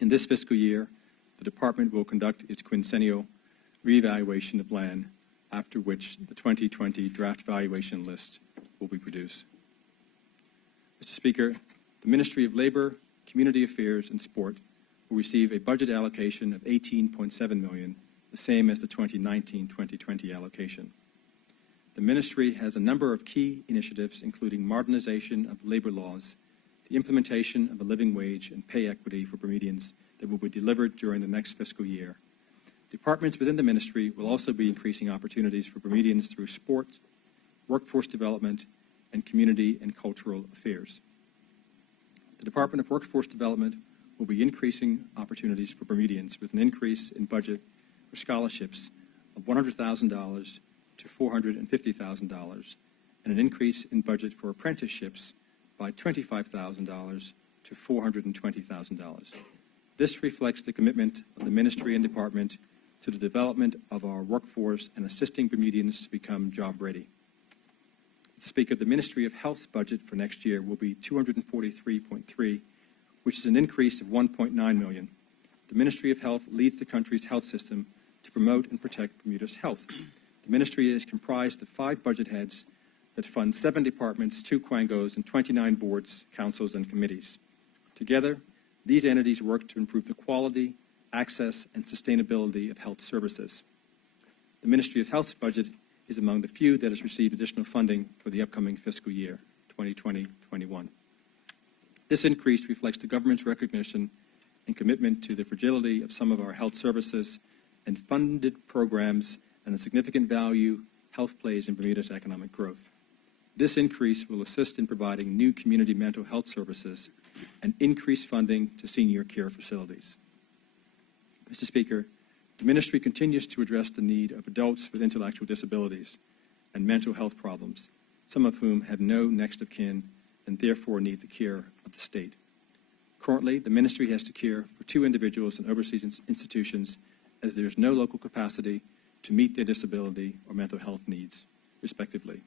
In this fiscal year, the department will conduct its quincennial reevaluation of land, after which the 2020 draft valuation list will be produced. Mr. Speaker, the Ministry of Labor, Community Affairs, and Sport will receive a budget allocation of $18.7 million, the same as the 2019-2020 allocation. The ministry has a number of key initiatives, including modernization of labor laws, the implementation of a living wage and pay equity for Bermudians that will be delivered during the next fiscal year. Departments within the ministry will also be increasing opportunities for Bermudians through sports, workforce development, and community and cultural affairs. The Department of Workforce Development will be increasing opportunities for Bermudians with an increase in budget for scholarships of $100,000 to $450,000 and an increase in budget for apprenticeships by $25,000 to $420,000. This reflects the commitment of the ministry and department to the development of our workforce and assisting Bermudians to become job-ready. Mr. Speaker, the Ministry of Health's budget for next year will be $243.3, which is an increase of $1.9 million. The Ministry of Health leads the country's health system to promote and protect Bermuda's health. The ministry is comprised of 5 budget heads that fund 7 departments, 2 Quangos, and 29 boards, councils, and committees. Together, these entities work to improve the quality, access, and sustainability of health services. The Ministry of Health's budget is among the few that has received additional funding for the upcoming fiscal year, 2020-21. This increase reflects the government's recognition and commitment to the fragility of some of our health services and funded programs and the significant value health plays in Bermuda's economic growth. This increase will assist in providing new community mental health services and increase funding to senior care facilities. Mr. Speaker, the Ministry continues to address the need of adults with intellectual disabilities and mental health problems, some of whom have no next of kin and therefore need the care of the state. Currently, the Ministry has to care for 2 individuals in overseas institutions as there is no local capacity to meet their disability or mental health needs, respectively.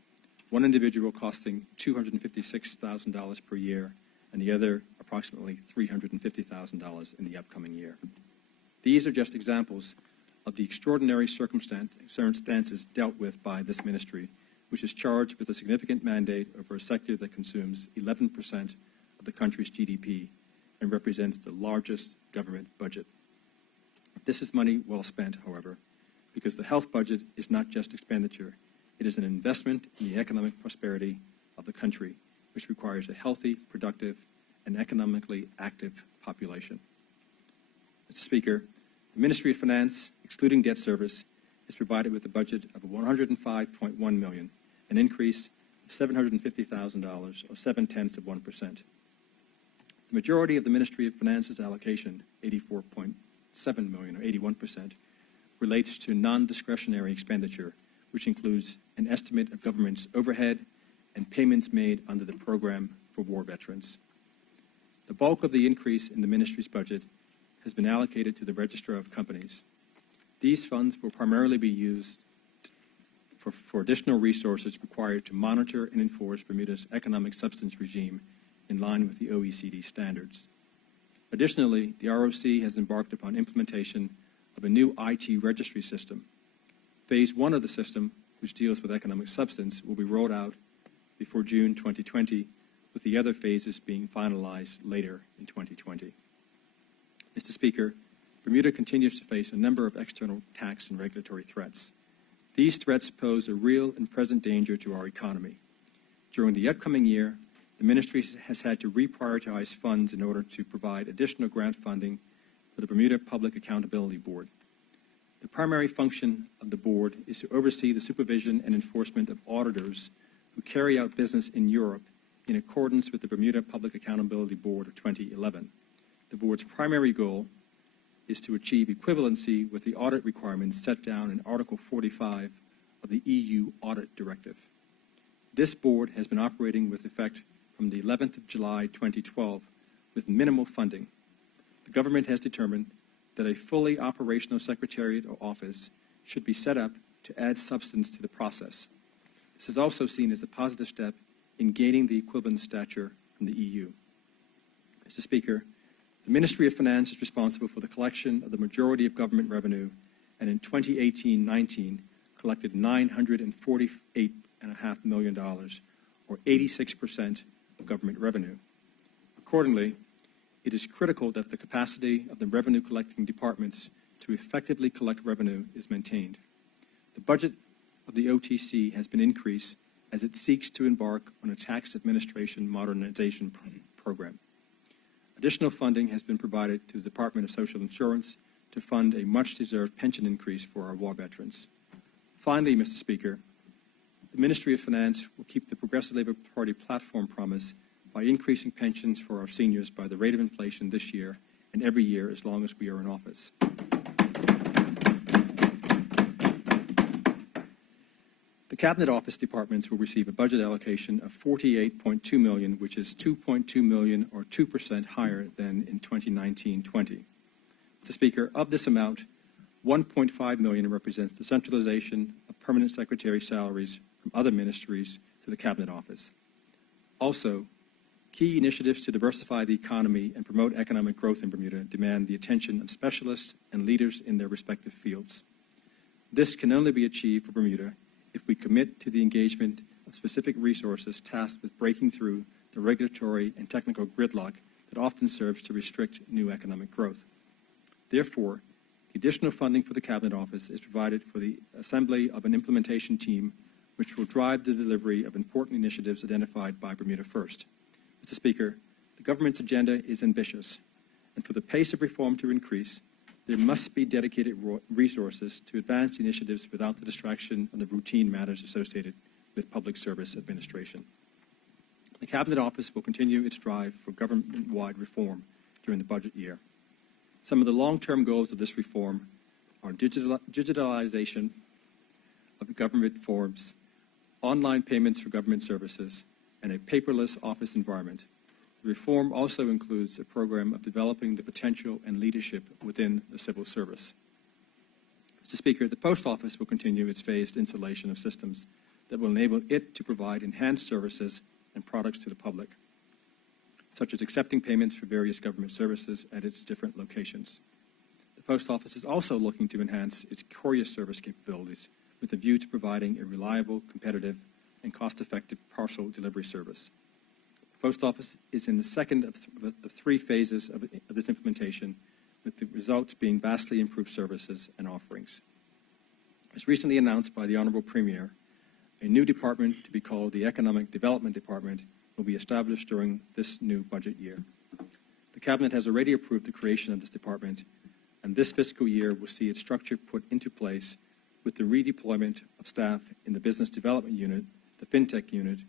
One individual costing $256,000 per year and the other approximately $350,000 in the upcoming year. These are just examples of the extraordinary circumstances dealt with by this ministry, which is charged with a significant mandate over a sector that consumes 11% of the country's GDP and represents the largest government budget. This is money well spent, however, because the health budget is not just expenditure. It is an investment in the economic prosperity of the country, which requires a healthy, productive, and economically active population. Mr. Speaker, the Ministry of Finance, excluding debt service, is provided with a budget of $105.1 million, an increase of $750,000, or 0.7%. The majority of the Ministry of Finance's allocation, $84.7 million, or 81%, relates to non-discretionary expenditure, which includes an estimate of government's overhead and payments made under the Program for War Veterans. The bulk of the increase in the ministry's budget has been allocated to the Register of Companies. These funds will primarily be used for additional resources required to monitor and enforce Bermuda's economic substance regime in line with the OECD standards. Additionally, the ROC has embarked upon implementation of a new IT registry system. Phase 1 of the system, which deals with economic substance, will be rolled out before June 2020, with the other phases being finalized later in 2020. Mr. Speaker, Bermuda continues to face a number of external tax and regulatory threats. These threats pose a real and present danger to our economy. During the upcoming year, the Ministry has had to reprioritize funds in order to provide additional grant funding for the Bermuda Public Accountability Board. The primary function of the board is to oversee the supervision and enforcement of auditors who carry out business in Europe in accordance with the Bermuda Public Accountability Board of 2011. The board's primary goal is to achieve equivalency with the audit requirements set down in Article 45 of the EU Audit Directive. This board has been operating with effect from the 11th of July 2012 with minimal funding. The government has determined that a fully operational secretariat or office should be set up to add substance to the process. This is also seen as a positive step in gaining the equivalent stature from the EU. Mr. Speaker, the Ministry of Finance is responsible for the collection of the majority of government revenue, and in 2018-19 collected $948.5 million, or 86% of government revenue. Accordingly, it is critical that the capacity of the revenue collecting departments to effectively collect revenue is maintained. The budget of the OTC has been increased as it seeks to embark on a tax administration modernization program. Additional funding has been provided to the Department of Social Insurance to fund a much-deserved pension increase for our war veterans. Finally, Mr. Speaker, the Ministry of Finance will keep the Progressive Labour Party platform promise by increasing pensions for our seniors by the rate of inflation this year and every year as long as we are in office. The Cabinet Office departments will receive a budget allocation of $48.2 million, which is $2.2 million or 2% higher than in 2019-20. Mr. Speaker, of this amount, $1.5 million represents the centralization of permanent secretary salaries from other ministries to the Cabinet Office. Also, key initiatives to diversify the economy and promote economic growth in Bermuda demand the attention of specialists and leaders in their respective fields. This can only be achieved for Bermuda if we commit to the engagement of specific resources tasked with breaking through the regulatory and technical gridlock that often serves to restrict new economic growth. Therefore, additional funding for the Cabinet Office is provided for the assembly of an implementation team which will drive the delivery of important initiatives identified by Bermuda First. Mr. Speaker, the government's agenda is ambitious, and for the pace of reform to increase, there must be dedicated resources to advance initiatives without the distraction of the routine matters associated with public service administration. The Cabinet Office will continue its drive for government-wide reform during the budget year. Some of the long-term goals of this reform are digitalization of the government forms, online payments for government services, and a paperless office environment. The reform also includes a program of developing the potential and leadership within the civil service. Mr. Speaker, the Post Office will continue its phased installation of systems that will enable it to provide enhanced services and products to the public, such as accepting payments for various government services at its different locations. The Post Office is also looking to enhance its courier service capabilities with a view to providing a reliable, competitive, and cost-effective parcel delivery service. The Post Office is in the second of three phases of this implementation, with the results being vastly improved services and offerings. As recently announced by the Honourable Premier, a new department to be called the Economic Development Department will be established during this new budget year. The Cabinet has already approved the creation of this department, and this fiscal year will see its structure put into place with the redeployment of staff in the Business Development Unit, the FinTech Unit,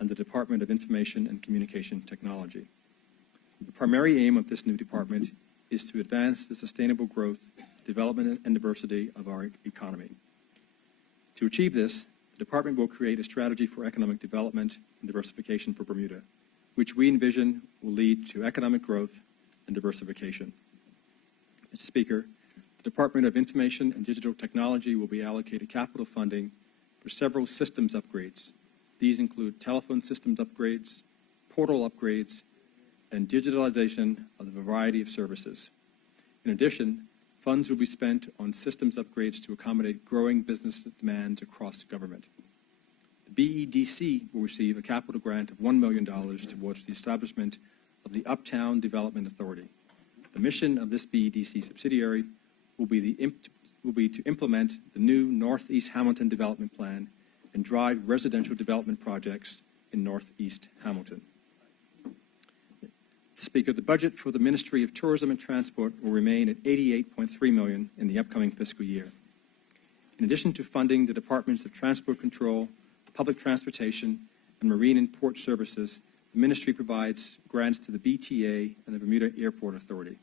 and the Department of Information and Communication Technology. The primary aim of this new department is to advance the sustainable growth, development, and diversity of our economy. To achieve this, the department will create a strategy for economic development and diversification for Bermuda, which we envision will lead to economic growth and diversification. Mr. Speaker, the Department of Information and Digital Technology will be allocated capital funding for several systems upgrades. These include telephone systems upgrades, portal upgrades, and digitalization of a variety of services. In addition, funds will be spent on systems upgrades to accommodate growing business demands across government. The BEDC will receive a capital grant of $1 million towards the establishment of the Uptown Development Authority. The mission of this BEDC subsidiary will be to implement the new Northeast Hamilton Development Plan and drive residential development projects in Northeast Hamilton. Speaker, the budget for the Ministry of Tourism and Transport will remain at $88.3 million in the upcoming fiscal year. In addition to funding the Departments of Transport Control, Public Transportation, and Marine and Port Services, the Ministry provides grants to the BTA and the Bermuda Airport Authority.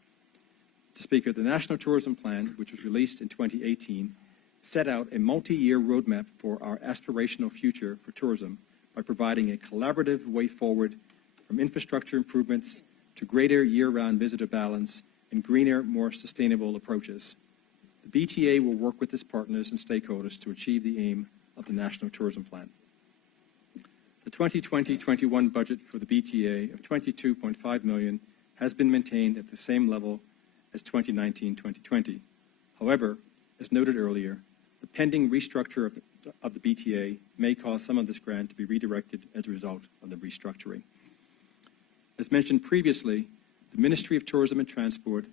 Mr. Speaker, the National Tourism Plan, which was released in 2018, set out a multi-year roadmap for our aspirational future for tourism by providing a collaborative way forward from infrastructure improvements to greater year-round visitor balance and greener, more sustainable approaches. The BTA will work with its partners and stakeholders to achieve the aim of the National Tourism Plan. The 2020-21 budget for the BTA of $22.5 million has been maintained at the same level as 2019-2020. However, as noted earlier, the pending restructure of the BTA may cause some of this grant to be redirected as a result of the restructuring. As mentioned previously, the Ministry of Tourism and Transport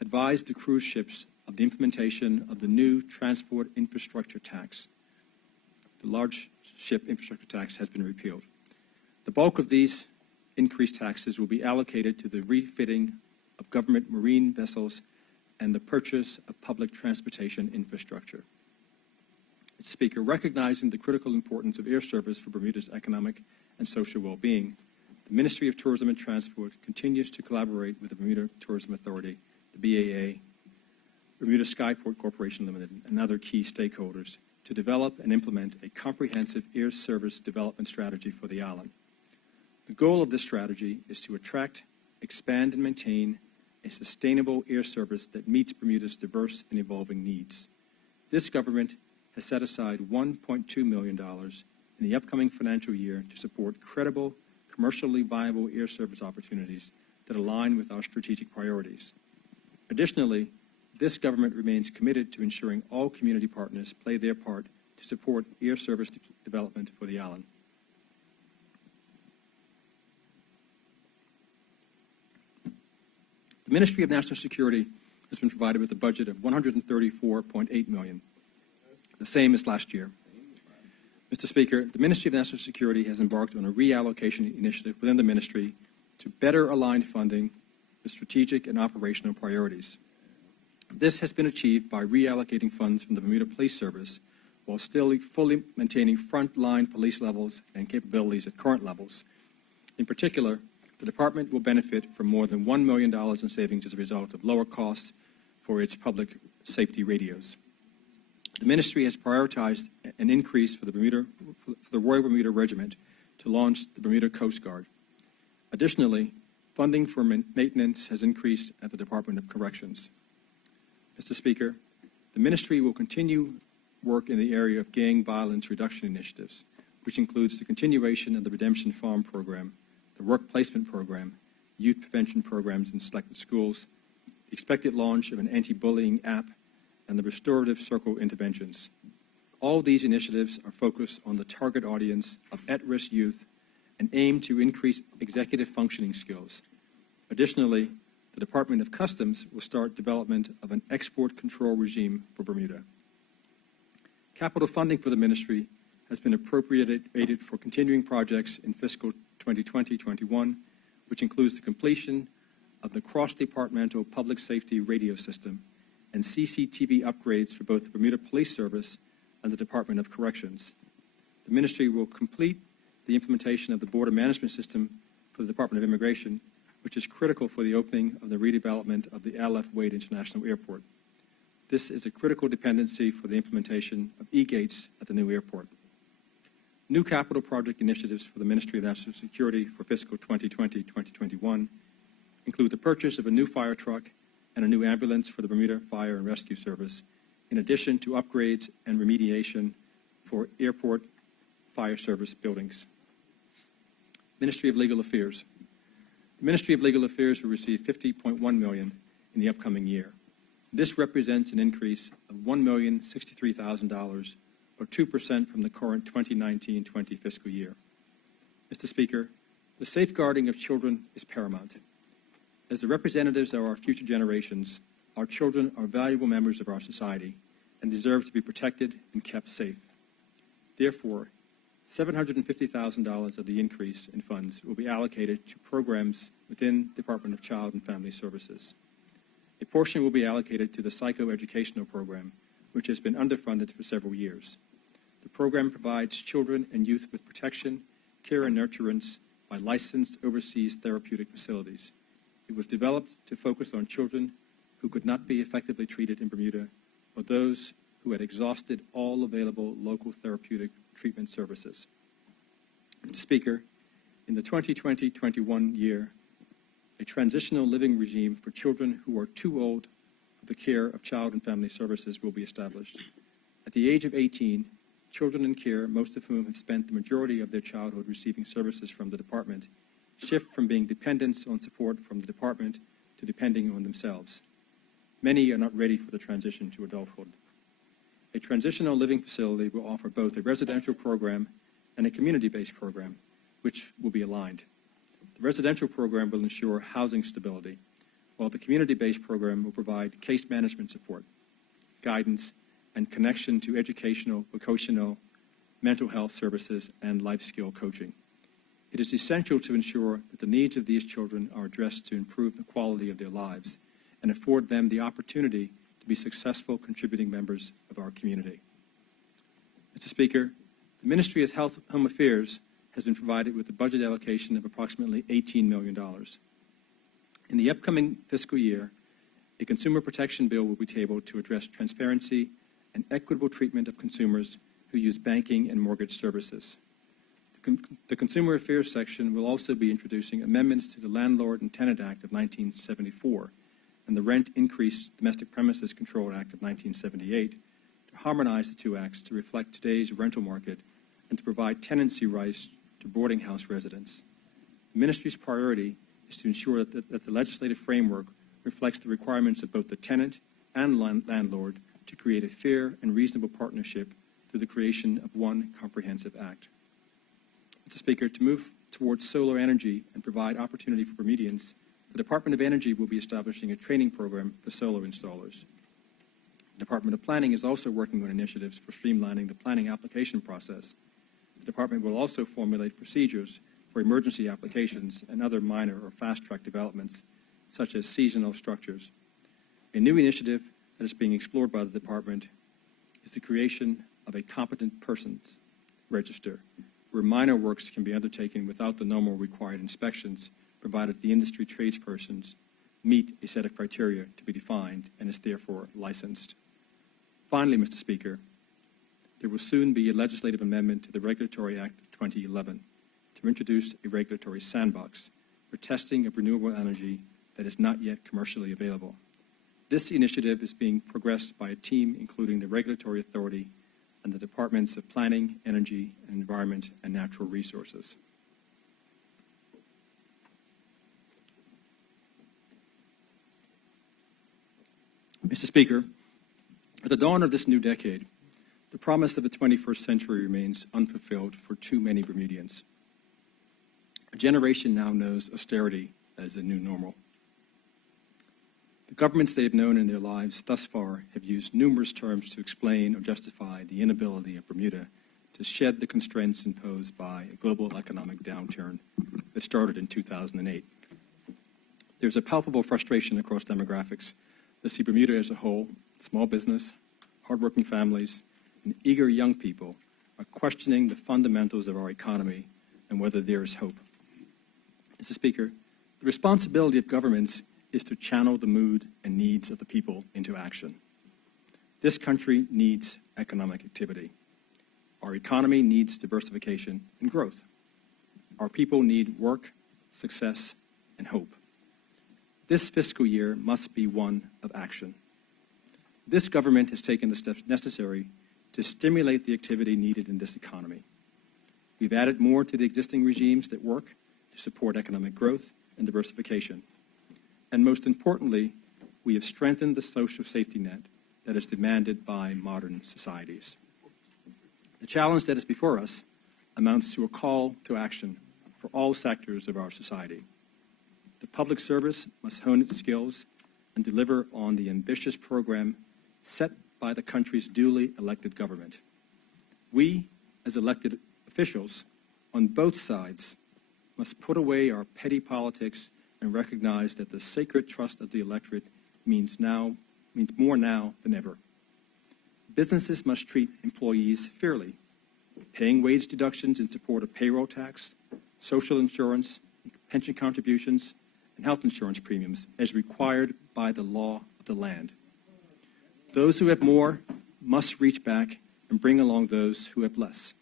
advised the cruise ships of the implementation of the new transport infrastructure tax. The large ship infrastructure tax has been repealed. The bulk of these increased taxes will be allocated to the refitting of government marine vessels and the purchase of public transportation infrastructure. Mr. Speaker, recognizing the critical importance of air service for Bermuda's economic and social well-being, the Ministry of Tourism and Transport continues to collaborate with the Bermuda Tourism Authority, the BAA, Bermuda Skyport Corporation Limited, and other key stakeholders to develop and implement a comprehensive air service development strategy for the island. The goal of this strategy is to attract, expand, and maintain a sustainable air service that meets Bermuda's diverse and evolving needs. This government has set aside $1.2 million in the upcoming financial year to support credible, commercially viable air service opportunities that align with our strategic priorities. Additionally, this government remains committed to ensuring all community partners play their part to support air service development for the island. The Ministry of National Security has been provided with a budget of $134.8 million, the same as last year. Mr. Speaker, the Ministry of National Security has embarked on a reallocation initiative within the ministry to better align funding with strategic and operational priorities. This has been achieved by reallocating funds from the Bermuda Police Service while still fully maintaining frontline police levels and capabilities at current levels. In particular, the department will benefit from more than $1 million in savings as a result of lower costs for its public safety radios. The ministry has prioritized an increase for the Royal Bermuda Regiment to launch the Bermuda Coast Guard. Additionally, funding for maintenance has increased at the Department of Corrections. Mr. Speaker, the ministry will continue work in the area of gang violence reduction initiatives, which includes the continuation of the Redemption Farm program, the work placement program, youth prevention programs in selected schools, the expected launch of an anti-bullying app, and the restorative circle interventions. All these initiatives are focused on the target audience of at-risk youth and aim to increase executive functioning skills. Additionally, the Department of Customs will start development of an export control regime for Bermuda. Capital funding for the ministry has been appropriated for continuing projects in fiscal 2020-21, which includes the completion of the cross-departmental public safety radio system and CCTV upgrades for both the Bermuda Police Service and the Department of Corrections. The ministry will complete the implementation of the border management system for the Department of Immigration, which is critical for the opening of the redevelopment of the Al F. Wade International Airport. This is a critical dependency for the implementation of e-gates at the new airport. New capital project initiatives for the Ministry of National Security for fiscal 2020-2021 include the purchase of a new fire truck and a new ambulance for the Bermuda Fire and Rescue Service, in addition to upgrades and remediation for airport fire service buildings. Ministry of Legal Affairs. The Ministry of Legal Affairs will receive $50.1 million in the upcoming year. This represents an increase of $1,063,000, or 2% from the current 2019-20 fiscal year. Mr. Speaker, the safeguarding of children is paramount. As the representatives of our future generations, our children are valuable members of our society and deserve to be protected and kept safe. Therefore, $750,000 of the increase in funds will be allocated to programs within Department of Child and Family Services. A portion will be allocated to the psychoeducational program, which has been underfunded for several years. The program provides children and youth with protection, care, and nurturance by licensed overseas therapeutic facilities. It was developed to focus on children who could not be effectively treated in Bermuda or those who had exhausted all available local therapeutic treatment services. Mr. Speaker, in the 2020-21 year, a transitional living regime for children who are too old for the care of Child and Family Services will be established. At the age of 18, children in care, most of whom have spent the majority of their childhood receiving services from the department, shift from being dependents on support from the department to depending on themselves. Many are not ready for the transition to adulthood. A transitional living facility will offer both a residential program and a community-based program, which will be aligned. The residential program will ensure housing stability, while the community-based program will provide case management support, guidance, and connection to educational, vocational, mental health services, and life skill coaching. It is essential to ensure that the needs of these children are addressed to improve the quality of their lives and afford them the opportunity to be successful contributing members of our community. Mr. Speaker, the Ministry of Health and Home Affairs has been provided with a budget allocation of approximately $18 million. In the upcoming fiscal year, a consumer protection bill will be tabled to address transparency and equitable treatment of consumers who use banking and mortgage services. The Consumer Affairs section will also be introducing amendments to the Landlord and Tenant Act of 1974 and the Rent Increase Domestic Premises Control Act of 1978 to harmonize the two acts to reflect today's rental market and to provide tenancy rights to boarding house residents. The Ministry's priority is to ensure that the legislative framework reflects the requirements of both the tenant and landlord to create a fair and reasonable partnership through the creation of one comprehensive act. Mr. Speaker, to move towards solar energy and provide opportunity for Bermudians, the Department of Energy will be establishing a training program for solar installers. The Department of Planning is also working on initiatives for streamlining the planning application process. The Department will also formulate procedures for emergency applications and other minor or fast-track developments, such as seasonal structures. A new initiative that is being explored by the department is the creation of a competent persons register where minor works can be undertaken without the normal required inspections, provided the industry tradespersons meet a set of criteria to be defined and is therefore licensed. Finally, Mr. Speaker, there will soon be a legislative amendment to the Regulatory Act of 2011 to introduce a regulatory sandbox for testing of renewable energy that is not yet commercially available. This initiative is being progressed by a team including the Regulatory Authority and the Departments of Planning, Energy and Environment, and Natural Resources. Mr. Speaker, at the dawn of this new decade, the promise of the 21st century remains unfulfilled for too many Bermudians. A generation now knows austerity as the new normal. The governments they have known in their lives thus far have used numerous terms to explain or justify the inability of Bermuda to shed the constraints imposed by a global economic downturn that started in 2008. There's a palpable frustration across demographics to see Bermuda as a whole, small business, hardworking families, and eager young people are questioning the fundamentals of our economy and whether there is hope. Mr. Speaker, the responsibility of governments is to channel the mood and needs of the people into action. This country needs economic activity. Our economy needs diversification and growth. Our people need work, success, and hope. This fiscal year must be one of action. This government has taken the steps necessary to stimulate the activity needed in this economy. We've added more to the existing regimes that work to support economic growth and diversification. And most importantly, we have strengthened the social safety net that is demanded by modern societies. The challenge that is before us amounts to a call to action for all sectors of our society. The public service must hone its skills and deliver on the ambitious program set by the country's duly elected government. We, as elected officials on both sides, must put away our petty politics and recognize that the sacred trust of the electorate means more now than ever. Businesses must treat employees fairly, paying wage deductions in support of payroll tax, social insurance, pension contributions, and health insurance premiums as required by the law of the land. Those who have more must reach back and bring along those who have less.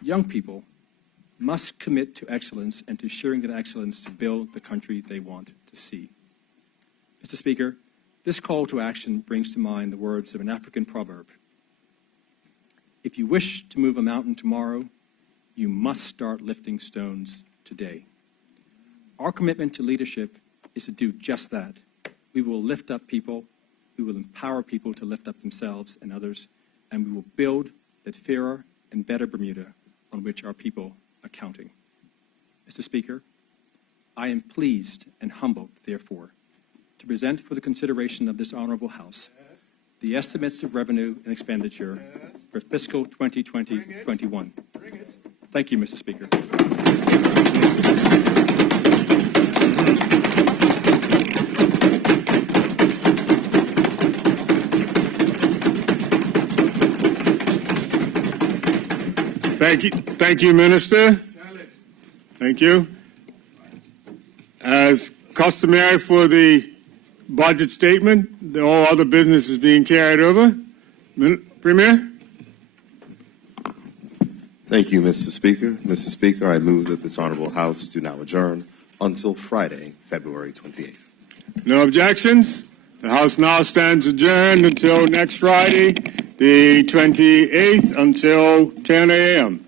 Young people must commit to excellence and to sharing that excellence to build the country they want to see. Mr. Speaker, this call to action brings to mind the words of an African proverb. If you wish to move a mountain tomorrow, you must start lifting stones today. Our commitment to leadership is to do just that. We will lift up people, we will empower people to lift up themselves and others, and we will build that fairer and better Bermuda on which our people are counting. Mr. Speaker, I am pleased and humbled, therefore, to present for the consideration of this honorable House the estimates of revenue and expenditure for fiscal 2020-21. Thank you, Mr. Speaker. Thank you, Minister. Thank you. As customary for the budget statement, all other business is being carried over. Premier? Thank you, Mr. Speaker. Mr. Speaker, I move that this honorable House do now adjourn until Friday, February 28th. No objections? The House now stands adjourned until next Friday, the 28th, until 10 a.m.